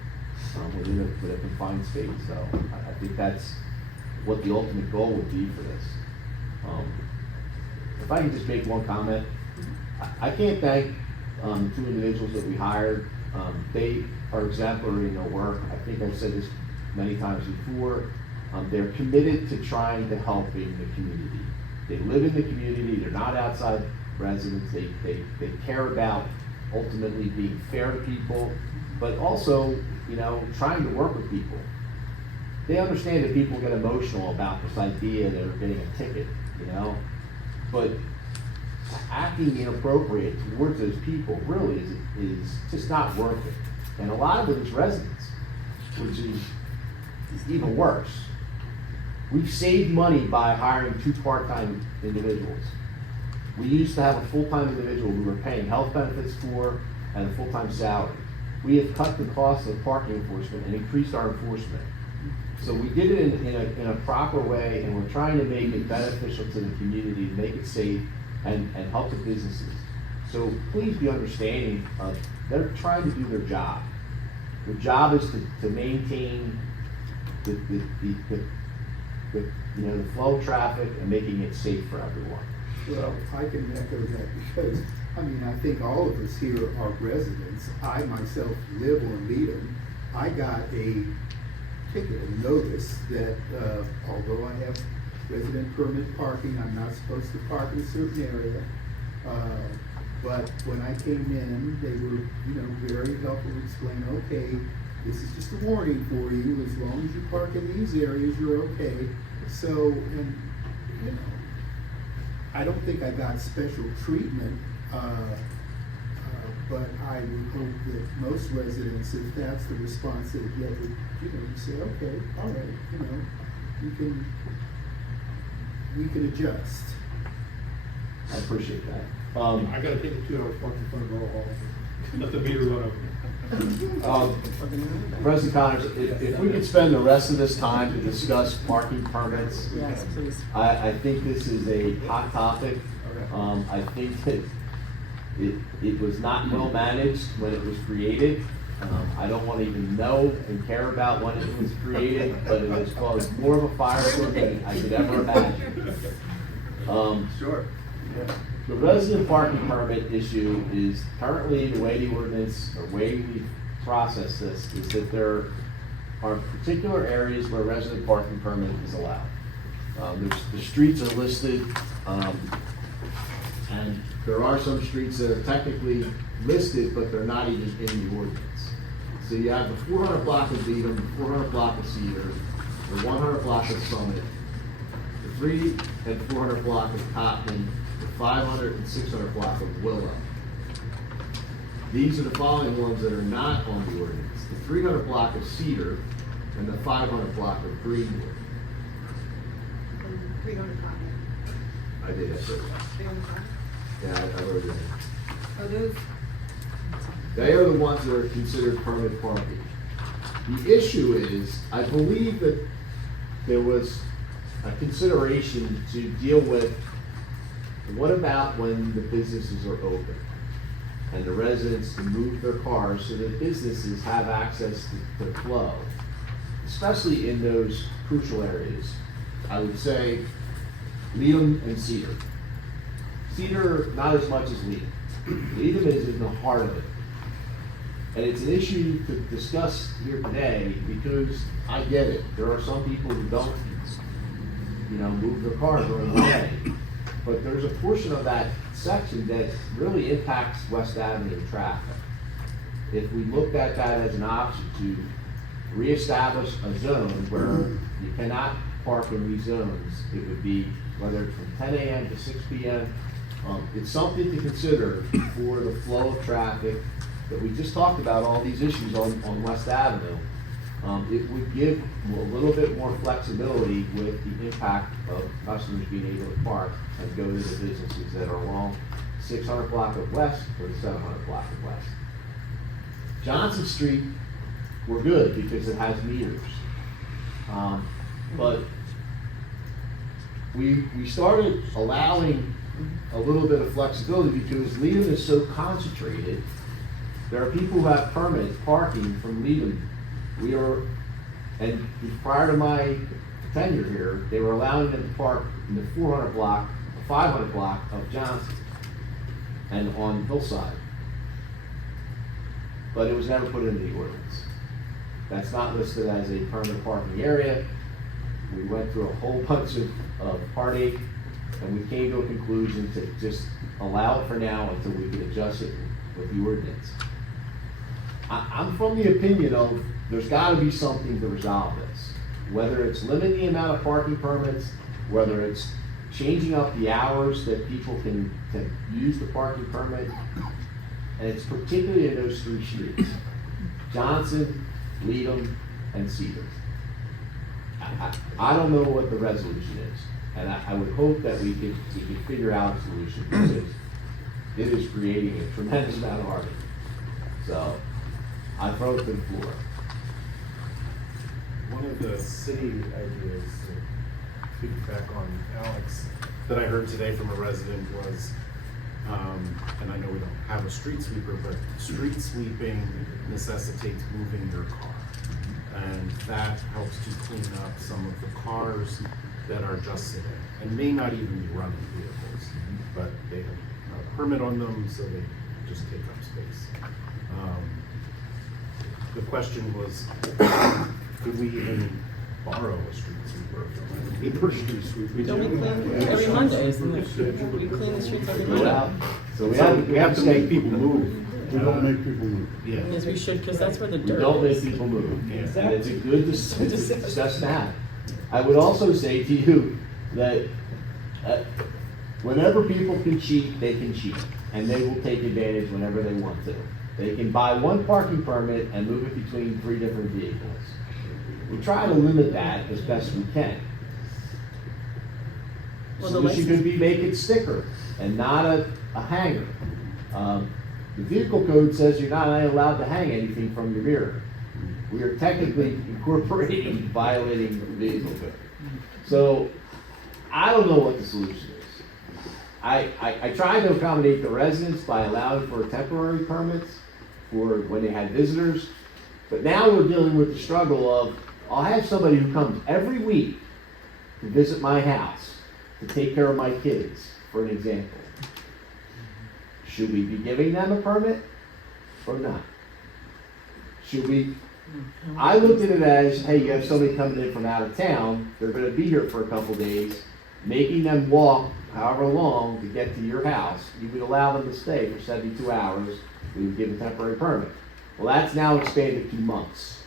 within a confined space. So I think that's what the ultimate goal would be for this. If I can just make one comment, I can't thank two individuals that we hired They are exemplary in their work. I think I've said this many times before. They're committed to trying to helping the community. They live in the community, they're not outside residents, they care about ultimately being fair to people, but also, trying to work with people. They understand that people get emotional about this idea that they're getting a ticket, but acting inappropriate towards those people really is just not worth it. And a lot of it is residents, which is even worse. We've saved money by hiring 2 part-time individuals. We used to have a full-time individual we were paying health benefits for and a full-time salary. We have cut the cost of parking enforcement and increased our enforcement. So we did it in a proper way, and we're trying to make it beneficial to the community, make it safe, and help the businesses. So please be understanding of, they're trying to do their job. Their job is to maintain the flow of traffic and making it safe for everyone. Well, I can echo that because, I think all of us here are residents. I myself live on Leadham. I got a ticket, a notice that although I have resident permit parking, I'm not supposed to park in a certain area. But when I came in, they were, very helpful to explain, okay, this is just a warning for you. As long as you park in these areas, you're okay. So, and, I don't think I got special treatment, but I would hope that most residents, if that's the response they get, would, you say, okay, all right, we can adjust. I appreciate that. I gotta take a 2 hours park in front of Borough Hall. Let the meter run over. President Connors, if we could spend the rest of this time to discuss parking permits. Yes, please. I think this is a hot topic. I think that it was not well managed when it was created. I don't want to even know and care about when it was created, but it has caused more of a firestorm than I could ever imagine. Sure. The resident parking permit issue is currently, the way the ordinance, or way we process this, is that there are particular areas where resident parking permit is allowed. The streets are listed, and there are some streets that are technically listed, but they're not even in the ordinance. So you have the 400 block of Beadham, the 400 block of Cedar, the 100 block of Summit, the 300 and 400 block of Cotton, the 500 and 600 block of Willow. These are the following ones that are not on the ordinance: the 300 block of Cedar and the 500 block of Greenwood. 300 Cotton. I did that. 300 Cotton. Yeah, I wrote it in. Are those? They are the ones that are considered permanent parking. The issue is, I believe that there was a consideration to deal with, what about when the businesses are open and the residents can move their cars so that businesses have access to flow, especially in those crucial areas. I would say Leadham and Cedar. Cedar, not as much as Leadham. Leadham is in the heart of it. And it's an issue to discuss here today because I get it. There are some people who don't, move their cars during the day. But there's a portion of that section that really impacts West Avenue traffic. If we looked at that as an option to reestablish a zone where you cannot park in these zones, it would be whether it's from 10 a.m. to 6 p.m. It's something to consider for the flow of traffic that we just talked about, all these issues on West Avenue. It would give a little bit more flexibility with the impact of customers being able to park and go to the businesses that are along 600 block of West or the 700 block of West. Johnson Street, we're good because it has meters. But we started allowing a little bit of flexibility because Leadham is so concentrated. There are people who have permit parking from Leadham. And prior to my tenure here, they were allowing them to park in the 400 block, 500 block of Johnson and on Hillside. but it was never put into the ordinance. That's not listed as a permanent parking area. We went through a whole bunch of heartache, and we came to a conclusion to just allow it for now until we can adjust it with the ordinance. I'm from the opinion of there's gotta be something to resolve this. Whether it's limiting the amount of parking permits, whether it's changing up the hours that people can use the parking permit, and it's particularly in those three streets, Johnson, Leadham, and Cedar. I don't know what the resolution is, and I would hope that we could figure out a solution, because it is creating a tremendous amount of heartache. So, I throw it to the floor. One of the city ideas, to piggyback on Alex, that I heard today from a resident was, and I know we don't have a street sweeper, but street sweeping necessitates moving your car. And that helps to clean up some of the cars that are just sitting, and may not even be running vehicles, but they have a permit on them, so they just take up space. The question was, could we even borrow a street sweeper from a neighbor's street sweeper? Don't we clean every Monday, isn't it? We clean the streets every Monday. So we have to make people move. We don't make people move. Yeah. Yes, we should, because that's where the We dirt don't make is. people move, and it's a good discussion to have. I would also say to you that whenever people can cheat, they can cheat, and they will take advantage whenever they want to. They can buy one parking permit and move it between 3 different vehicles. We try to limit that as best we can. Well, the Solution license- could be make it sticker and not a hanger. The vehicle code says you're not allowed to hang anything from your mirror. We are technically incorporating, violating the vehicle code. So, I don't know what the solution is. I tried to accommodate the residents by allowing for temporary permits for when they had visitors, but now we're dealing with the struggle of, I'll have somebody who comes every week to visit my house, to take care of my kids, for an example. Should we be giving them a permit or not? Should we? I looked at it as, hey, you have somebody coming in from out of town, they're gonna be here for a couple days, making them walk however long to get to your house. You would allow them to stay for 72 hours, we would give a temporary permit. Well, that's now expanded to months.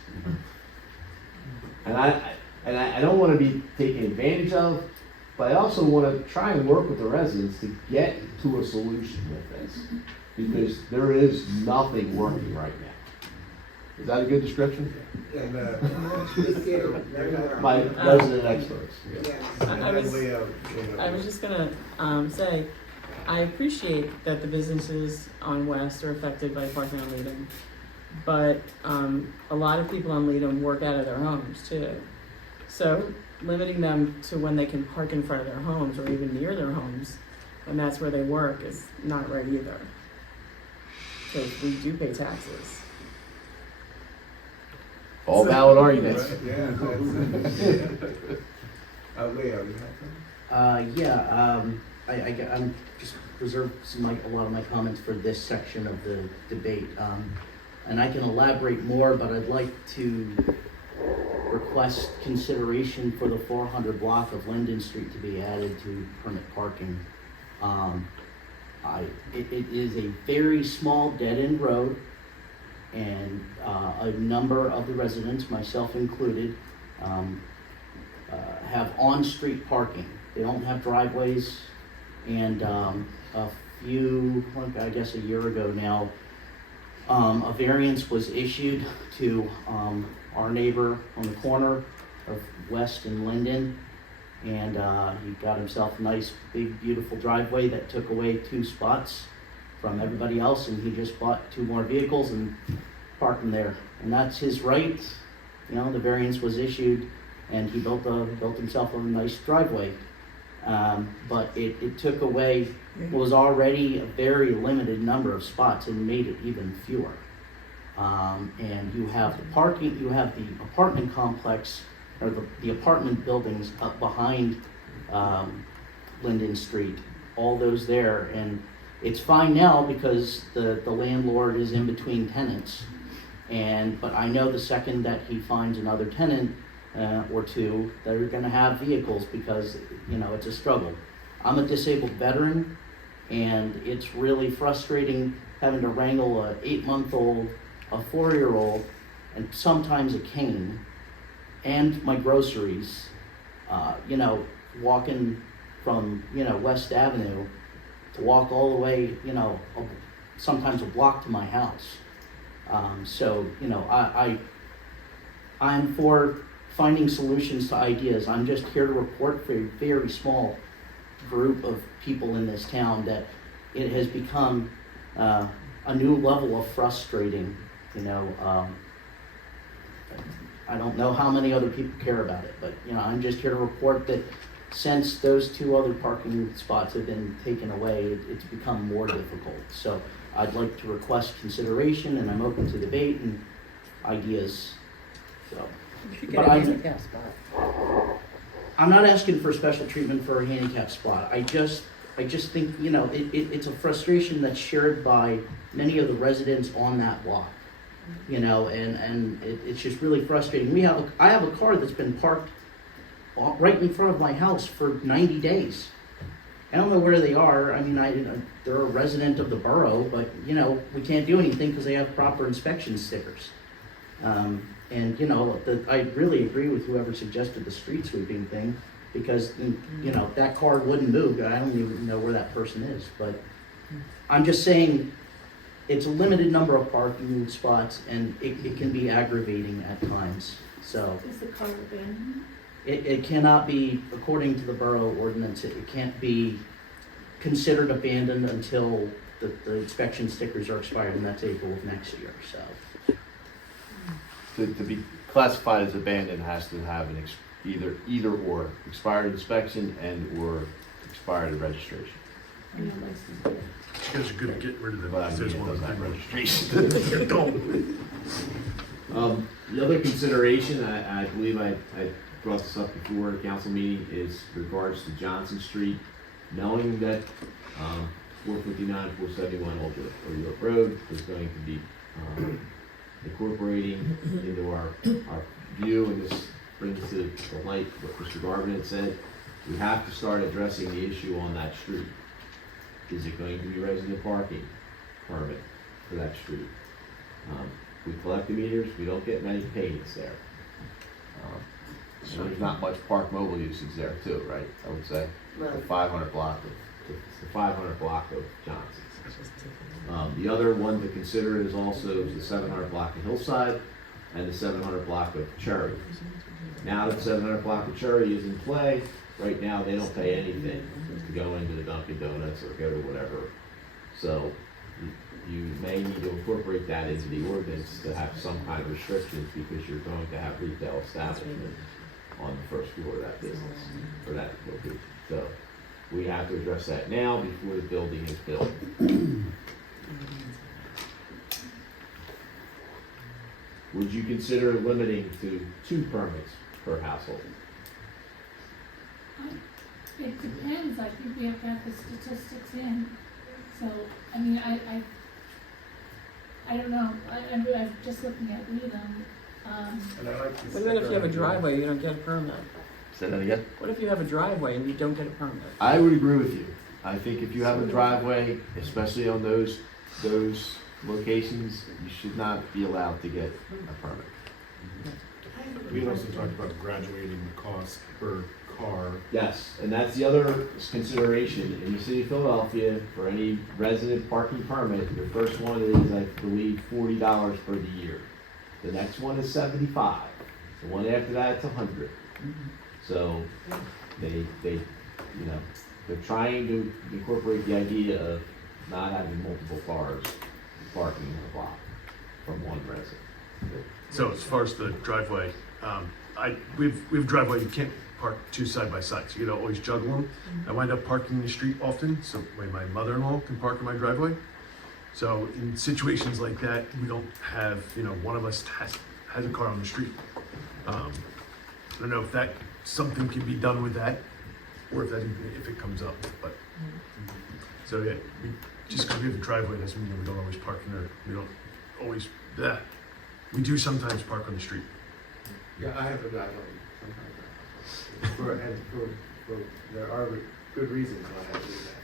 And I don't wanna be taken advantage of, but I also wanna try and work with the residents to get to a solution with this. Because there is nothing working right now. Is that a good description? My resident experts. I was just gonna say, I appreciate that the businesses on West are affected by parking on Leadham, but a lot of people on Leadham work out of their homes too. So limiting them to when they can park in front of their homes or even near their homes, and that's where they work, is not right either. Because we do pay taxes. All valid arguments. Yeah, Leo, you have something? I'm just reserve a lot of my comments for this section of the debate. And I can elaborate more, but I'd like to request consideration for the 400 block of Linden Street to be added to permit parking. It is a very small dead-end road, and a number of the residents, myself included, have on-street parking. They don't have driveways, and a few, I guess a year ago now, a variance was issued to our neighbor on the corner of West and Linden, and he got himself a nice, big, beautiful driveway that took away 2 spots from everybody else, and he just bought 2 more vehicles and parked them there. And that's his right. You know, the variance was issued, and he built himself a nice driveway. But it took away what was already a very limited number of spots and made it even fewer. And you have the parking, you have the apartment complex, or the apartment buildings up behind Linden Street, all those there. And it's fine now because the landlord is in between tenants, But I know the second that he finds another tenant or two, they're gonna have vehicles because, it's a struggle. I'm a disabled veteran, and it's really frustrating having to wrangle a 8-month-old, a 4-year-old, and sometimes a cane, and my groceries, walking from, West Avenue to walk all the way, sometimes a block to my house. I'm for finding solutions to ideas. I'm just here to report for a very small group of people in this town that it has become a new level of frustrating. I don't know how many other people care about it, but I'm just here to report that since those 2 other parking spots have been taken away, it's become more difficult. So I'd like to request consideration, and I'm open to debate and ideas. So, You should get a handicap spot. I'm not asking for special treatment for a handicap spot. I just think, it's a frustration that's shared by many of the residents on that block. It's just really frustrating. I have a car that's been parked right in front of my house for 90 days. I don't know where they are. I mean, they're a resident of the borough, but, we can't do anything because they have proper inspection stickers. I really agree with whoever suggested the street sweeping thing, because, that car wouldn't move. I don't even know where that person is, but I'm just saying it's a limited number of parking spots, and it can be aggravating at times, so. Is the car abandoned? It cannot be, according to the borough ordinance, it can't be considered abandoned until the inspection stickers are expired, and that's April of next year, so. To be classified as abandoned has to have an either or, expired inspection and or expired registration. You guys are good at getting rid of them. But I mean, There's it one doesn't have thing. registration. Don't. The other consideration, I believe I brought this up before the council meeting, is regards to Johnson Street. Knowing that 459, 471 Old York Road is going to be incorporating into our view, and this brings to light what Mr. Garvin had said, we have to start addressing the issue on that street. Is it going to be resident parking permit for that street? We collect the meters, we don't get many payments there. So there's not much park mobile usage there too, right? I would say. The 500 block of Johnson. The other one to consider is also the 700 block of Hillside and the 700 block of Cherry. Now that 700 block of Cherry is in play, right now they don't pay anything to go into the Dunkin' Donuts or go to whatever. So you may need to incorporate that into the ordinance to have some kind of restrictions, because you're going to have retail establishment on the first floor of that business or that location. So we have to address that now before the building is built. Would you consider limiting to 2 permits per household? It depends. I think we have to have the statistics in. So, I mean, I don't know. I'm just looking at Needham. What about if you have a driveway, you don't get a permit? Say that again? What if you have a driveway and you don't get a permit? I would agree with you. I think if you have a driveway, especially on those locations, you should not be allowed to get a permit. We had also talked about graduating the cost per car. Yes, and that's the other consideration. In the city of Philadelphia, for any resident parking permit, your first one is, I believe, $40 for the year. The next one is $75. The one after that, it's $100. So they're trying to incorporate the idea of not having multiple cars parking in the block from one resident. So as far as the driveway, we've driveway, you can't park 2 side by side, so you gotta always juggle them. I wind up parking in the street often, so my mother-in-law can park in my driveway. So in situations like that, we don't have, one of us has a car on the street. I don't know if that, something can be done with that, or if it comes up, but. So yeah, just because we have a driveway doesn't mean we don't always park in there, we don't always, We do sometimes park on the street. Yeah, I have a driveway sometimes. There are good reasons why I do that.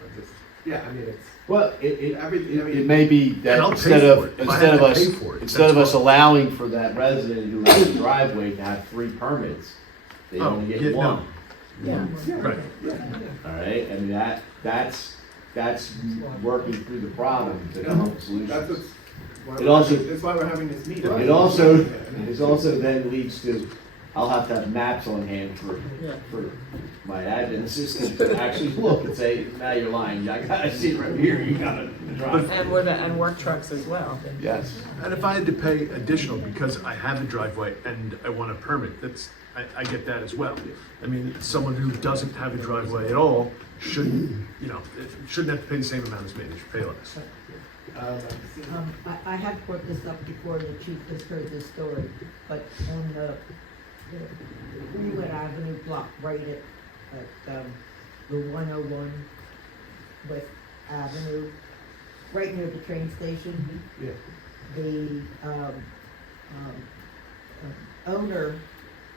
But just, yeah, I mean, it's. Well, Everything, I mean- it may be that And I'll pay instead for of, it. If I instead have of to us, pay for it, instead of that's us fine. allowing for that resident who has a driveway to have 3 permits, they Oh, only get yeah, no. 1. Yeah. Right. All right, I mean, that's working through the problem to come up with solutions. That's why It also- that's why we're having this meeting. It also then leads to, I'll have to have maps on hand for my admin assistant to actually look and say, now you're lying, I gotta see right here, you gotta drive. And work trucks as well. Yes. And if I had to pay additional because I have a driveway and I want a permit, I get that as well. I mean, someone who doesn't have a driveway at all shouldn't have to pay the same amount as me, they should pay less. I had brought this up before, the chief just heard this story, but on the Greenwood Avenue block, right at the 101 West Avenue, right near the train station. Yeah. The owner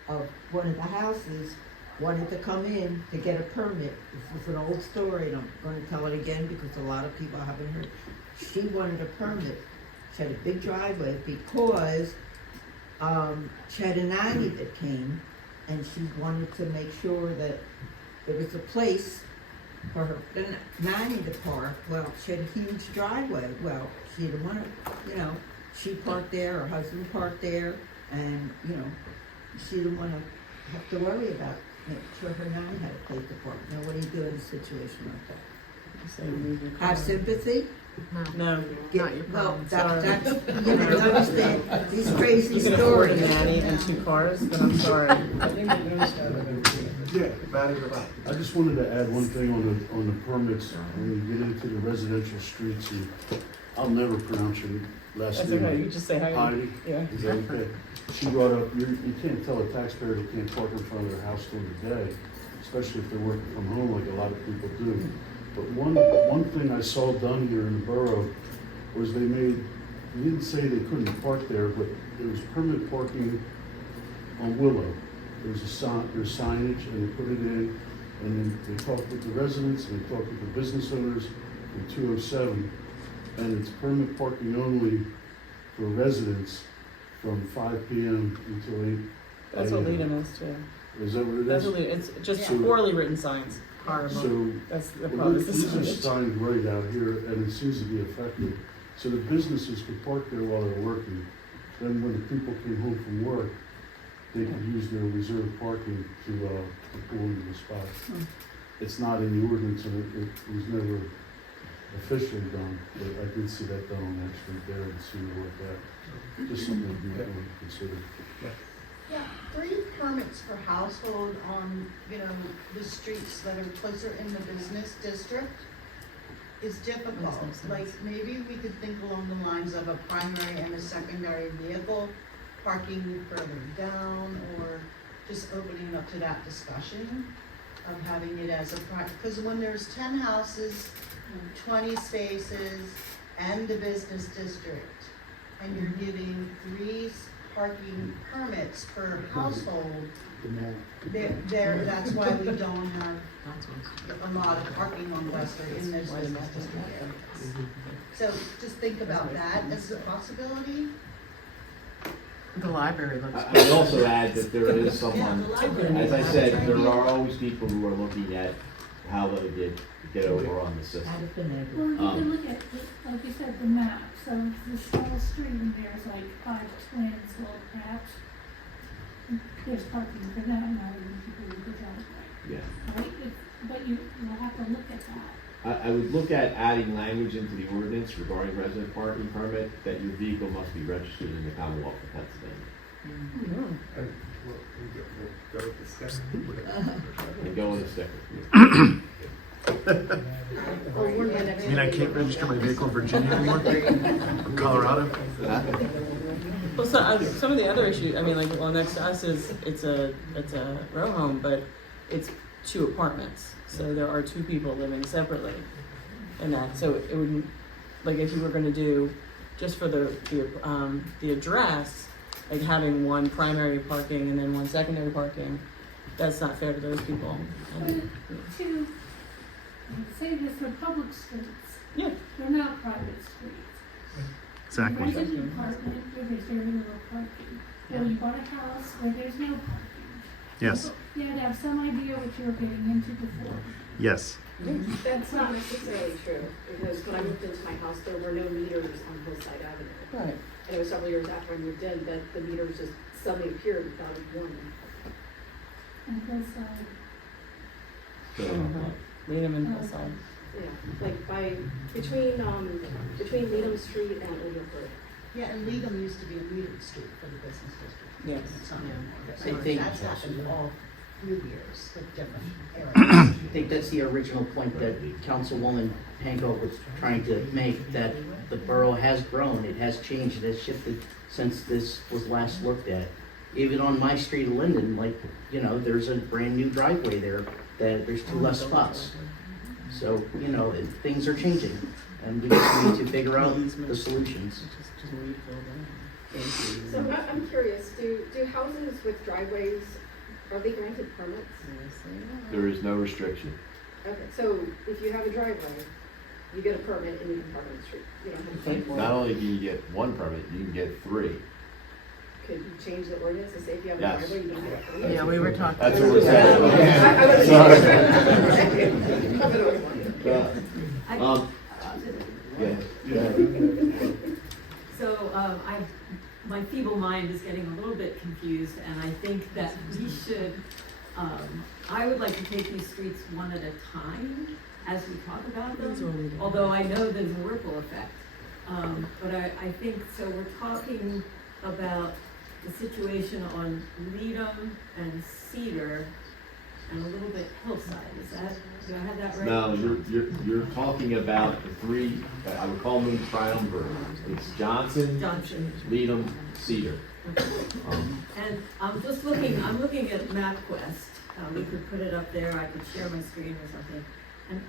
of one of the houses wanted to come in to get a permit. This is an old story, and I'm going to tell it again because a lot of people haven't heard. She wanted a permit. She had a big driveway because she had a nanny that came, and she wanted to make sure that there was a place for her nanny to park. Well, she had a huge driveway. Well, she didn't want to, she parked there, her husband parked there, and, she didn't want to have to worry about making sure her nanny had a place to park. Now, what do you do in a situation like that? Have sympathy? No, not your Well, problem, that's, sorry. you know, understand these crazy You can afford a stories. nanny and 2 cars, but I'm sorry. Yeah, matters a lot. I just wanted to add one thing on the permits, when you get into the residential streets, I'll never pronounce your last That's name. okay, you just say Heidi. Heidi? Yeah. Is that okay? She brought up, you can't tell a taxpayer they can't park in front of their house during the day, especially if they're working from home like a lot of people do. But one thing I saw done here in the borough was they didn't say they couldn't park there, but there was permit parking on Willow. There's signage, and they put it in, and then they talked with the residents, and they talked with the business owners in 207, and it's permit parking only for residents from 5 p.m. until 8 That's what a.m. Leadham is too. Is that what it is? That's what Leadham, it's just So- poorly written signs, horrible. So, That's the well, problem. these are signed right out here, and it seems to be effective. So the businesses could park there while they're working. Then when the people came home from work, they could use their reserved parking to pull into the spot. It's not in the ordinance, and it was never officially done, but I did see that done on that street there and see what that, just something to be considered. Yeah, 3 permits per household on, the streets that are closer in the business district is difficult. Like, maybe we could think along the lines of a primary and a secondary vehicle parking further down, or just opening up to that discussion of having it as a because when there's 10 houses, 20 spaces, and the business district, and you're giving 3 parking permits per household, that's why we don't have a lot of parking on Western in those business district areas. So just think about that as a possibility. The library looks. I would also add that there is someone, Yeah, the library. as I said, there are always people who are looking at how they get over on the system. Out of the Well, neighborhood. you can look at, like you said, the map, so this whole street, and there's like 5 twins, well, perhaps there's parking for them, rather than people with the driveway, Yeah. right? But you'll have to look at that. I would look at adding language into the ordinance regarding resident parking permit, that your vehicle must be registered in the Commonwealth of Pennsylvania. And we'll go with the step. And go with a sticker. I mean, I can't register my vehicle in Virginia anymore, or Colorado. Well, so, some of the other issues, I mean, like, well, next to us is, it's a row home, but it's 2 apartments. So there are 2 people living separately in that. So it would, like, if you were gonna do just for the address, like having one primary parking and then one secondary parking, that's not fair to those people. But to say this for public streets, Yeah. they're not private streets. Exactly. You rent an apartment where there's very little parking, or you bought a house where there's no parking. Yes. You had to have some idea what you were getting into before. Yes. That's not necessarily true, because when I moved into my house, there were no meters on Hillside Avenue. Right. And it was several years after I moved in that the meters just suddenly appeared without a warning. And Hillside, Needham and Hillside. Yeah, like between Needham Street and Overford. Yeah, and Leadham used to be a metered street for the business district. Yes. It's not anymore. I So think- that's happened all few years with different areas. I think that's the original point that Councilwoman Panko was trying to make, that the borough has grown, it has changed, it has shifted since this was last looked at. Even on my street of Linden, like, you know, there's a brand new driveway there, that there's 2 less spots. So, you know, things are changing, and we just need to figure out the solutions. So I'm curious, do houses with driveways, are they granted permits? There is no restriction. Okay, so if you have a driveway, you get a permit and you can park on the street. You don't have to pay for it. Not only do you get 1 permit, you can get 3. Could you change the ordinance to say if you have a Yes. driveway, you don't get a permit? Yeah, we were talking. That's what we're saying. I was Sorry. Yeah. So, my feeble mind is getting a little bit confused, and I think that we should, I would like to take these streets one at a time as we talk about them, although I know there's a ripple effect. But I think, so we're talking about the situation on Leadham and Cedar and a little bit Hillside, do I have that right? No, you're talking about the 3, I would call them triumvirate. It's Johnson, Leadham, Cedar. And I'm looking at MapQuest, we could put it up there, I could share my screen or something. And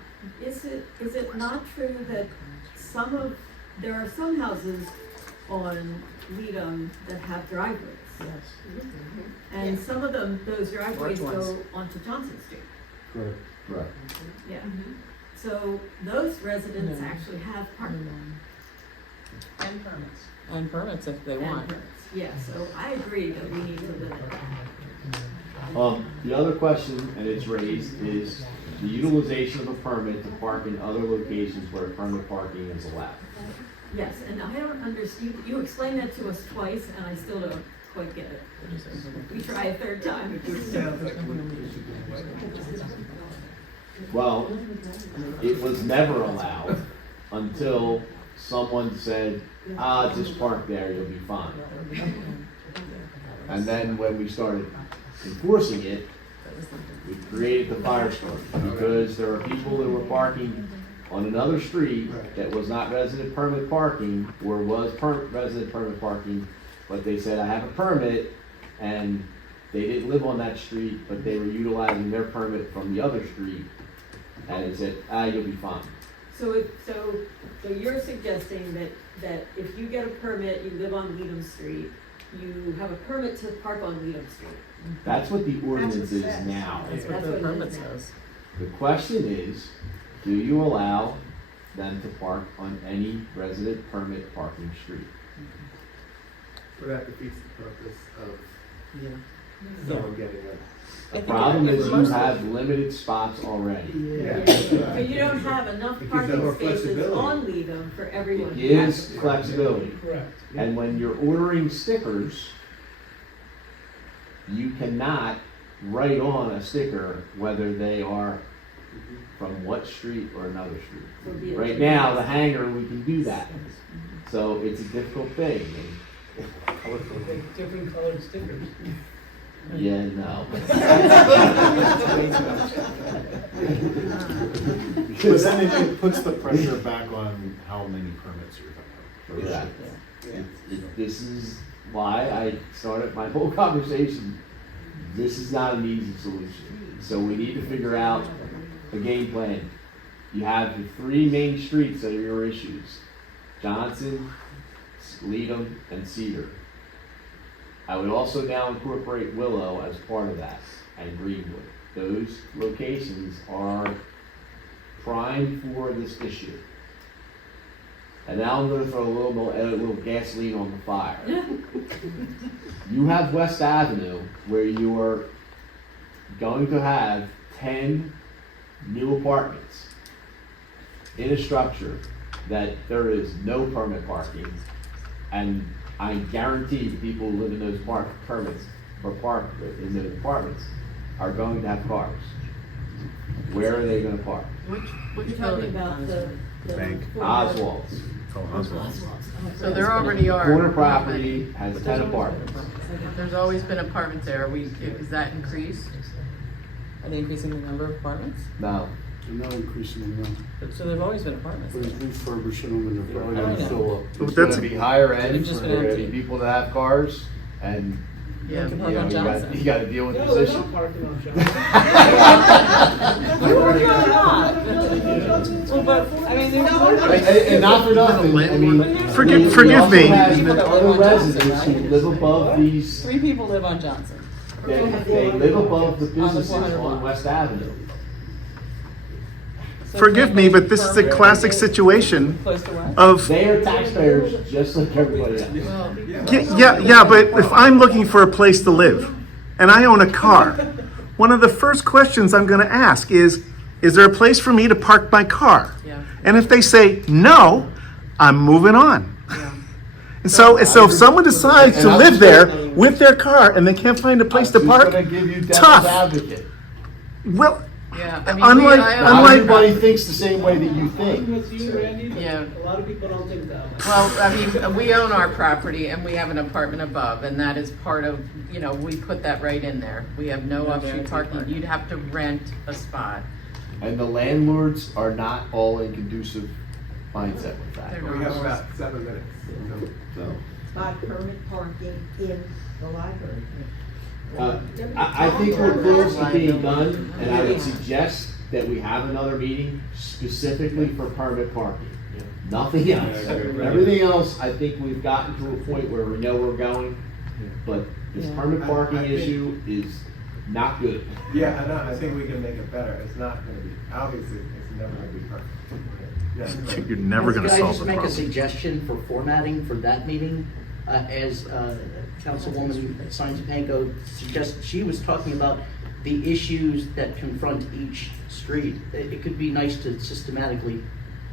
is it not true that there are some houses on Leadham that have driveways? Yes. And some of those driveways Large ones. go onto Johnson Street. Correct. Right. Yeah. So those residents actually have parking. And permits. And permits if they And want. permits. Yeah, so I agree that we need to limit that. The other question, and it's raised, is the utilization of a permit to park in other locations where permit parking is allowed. Yes, and I don't understand, you explained that to us twice, and I still don't quite get it. We try a 3rd time. Well, it was never allowed until someone said, just park there, you'll be fine. And then when we started enforcing it, we created the firestorm, because there were people that were parking on another street that was not resident permit parking, or was resident permit parking, but they said, I have a permit, and they didn't live on that street, but they were utilizing their permit from the other street, and it said, you'll be fine. So you're suggesting that if you get a permit, you live on Leadham Street, you have a permit to park on Leadham Street? That's what the ordinance That's what it is says. now. That's what the permit says. The question is, do you allow them to park on any resident permit parking street? But that defeats the purpose of someone getting The problem is you have limited spots already. But you don't have enough It gives them more parking spaces flexibility. on Leadham for everyone. It gives flexibility. Correct. And when you're ordering stickers, you cannot write on a sticker whether they are from what street or another street. Right now, the hanger, we can do that. So it's a difficult thing. different colored stickers. Yeah, no. But then it puts the pressure back on how many permits you're gonna have. Correct. This is why I started my whole conversation. This is not an easy solution. So we need to figure out a game plan. You have the 3 main streets that are your issues. Johnson, Leadham, and Cedar. I would also now incorporate Willow as part of that, and Greenwood. Those locations are prime for this issue. And now I'm gonna throw a little gasoline on the fire. You have West Avenue where you are going to have 10 new apartments in a structure that there is no permit parking, and I guarantee the people who live in those permits or park in those apartments are going to have cars. Where are they gonna park? Which Which talking building? about the Bank. Oswald's. So there already are. Corner property has 10 apartments. There's always been apartments there. Is that increased? Are they increasing the number of apartments? No. They're not increasing the number. So there've always been apartments. We're refurbishing them and they're probably I gonna know. fill up. It's That's- gonna be higher end, It's just there are gonna be empty. people that have cars, and, Yeah. You can you park know, on you Johnson. gotta deal with No, this they're issue. not parking on Well, but, I mean, there's And not for nothing, I mean. Forgive we me. also have People that other live on Johnson, residents who right? live above these, 3 people live on Johnson. they live above the businesses 400 on block. West Avenue. So Forgive can me, they but this is a permit classic it situation Close to what? of, They are taxpayers just like everybody else. Well, yeah, but if I'm looking for a place to live and I own a car, one of the first questions I'm gonna ask is there a place for me to park my car? Yeah. And if they say no, I'm moving on. Yeah. And so if someone decides to live there with their car and they can't find a place to I'm park, just gonna give you devil's tough. advocate. Well, Yeah. I mean, Unlike- Not unlike- everybody thinks the same way that you think. with you, Randy, but Yeah. a lot of people don't think that way. Well, I mean, we own our property and we have an apartment above, and that is part of, we put that right in there. We have no off-street parking. You'd have to rent a spot. And the landlords are not all in conducive mindset with that. They're We have not. about 7 minutes. So, Spot permit parking in the library. I think we're close to being done, and I would suggest that we have another meeting specifically for permit parking. Nothing else. Everything else, I think we've gotten to a point where we know we're going, but this permit parking I think- issue is not good. Yeah, I know, I think we can make it better. It's not gonna be, obviously, it's never gonna be perfect. Yeah. you're never gonna Could I solve just the make a problem. suggestion for formatting for that meeting? As Councilwoman Sines Panko suggested, she was talking about the issues that confront each street. It could be nice to systematically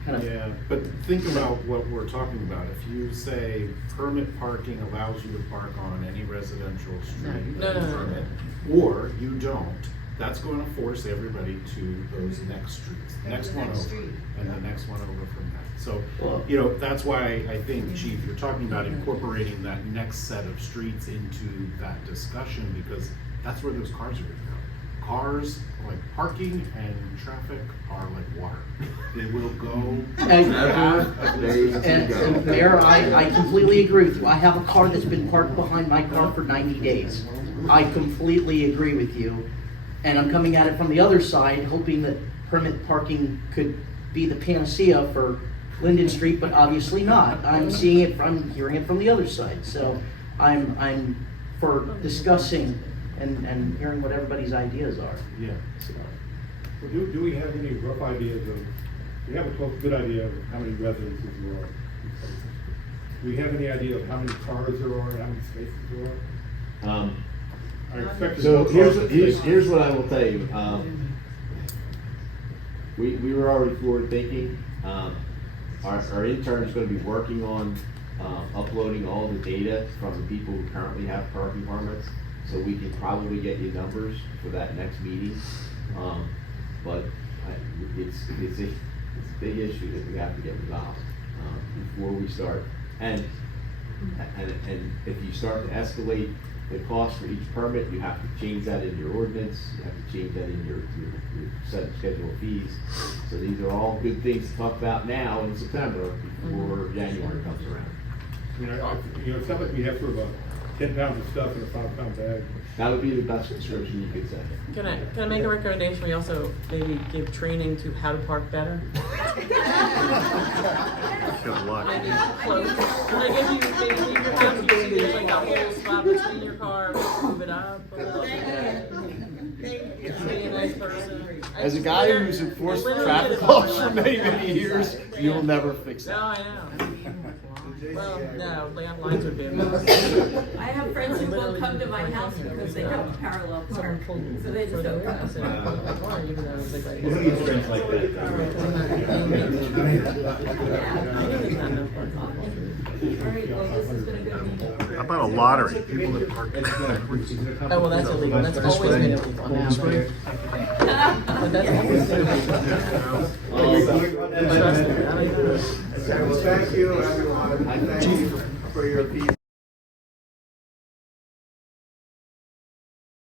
kind of. Yeah, but think about what we're talking about. If you say permit parking allows you to park on any residential street. No, no, no, no. permit, or you don't, that's going to force everybody to those next streets, the next one over, and the next one over from that. So, that's why I think, Chief, you're talking about incorporating that next set of streets into that discussion, because that's where those cars are gonna go. Cars, like parking and traffic are like water. They will go. And Mayor, I completely agree with you. I have a car that's been parked behind my car for 90 days. I completely agree with you. And I'm coming at it from the other side, hoping that permit parking could be the panacea for Linden Street, but obviously not. I'm seeing it, I'm hearing it from the other side. So I'm for discussing and hearing what everybody's ideas are. Yeah. So, Well, do we have any rough ideas of, we have a good idea of how many residences there are? Do we have any idea of how many cars there are and how many spaces there are? I expect there's So more cars than spaces. here's what I will tell you. We were already forward thinking. Our intern's gonna be working on uploading all the data from the people who currently have parking permits, so we can probably get you numbers for that next meeting. But it's a big issue that we have to get resolved before we start. And if you start to escalate the cost for each permit, you have to change that in your ordinance, you have to change that in your set schedule of fees. So these are all good things to talk about now in September before January comes around. It sounds like we have sort of a 10 pounds of stuff in a 5-pound bag. That would be the best description you could say. Can I make a recommendation? We also maybe give training to how to park better? Good luck. Maybe close, like if you, maybe leave your house, you see there's like a whole spot between your car, move it up a little bit. Be a nice person. As a guy who's enforced traffic laws for many, many years, you'll never fix No, that. I know. Well, no, landlines would be a mess. I have friends who won't come to my house because they have parallel park, so they just don't come. Even though it's like right We don't need friends like that. Alright, well, this has been a good meeting. How about a lottery? People that park. Oh, well, that's illegal. That's always been illegal now. But that's always been illegal. Well, thank you, everyone. Thank you for your feedback.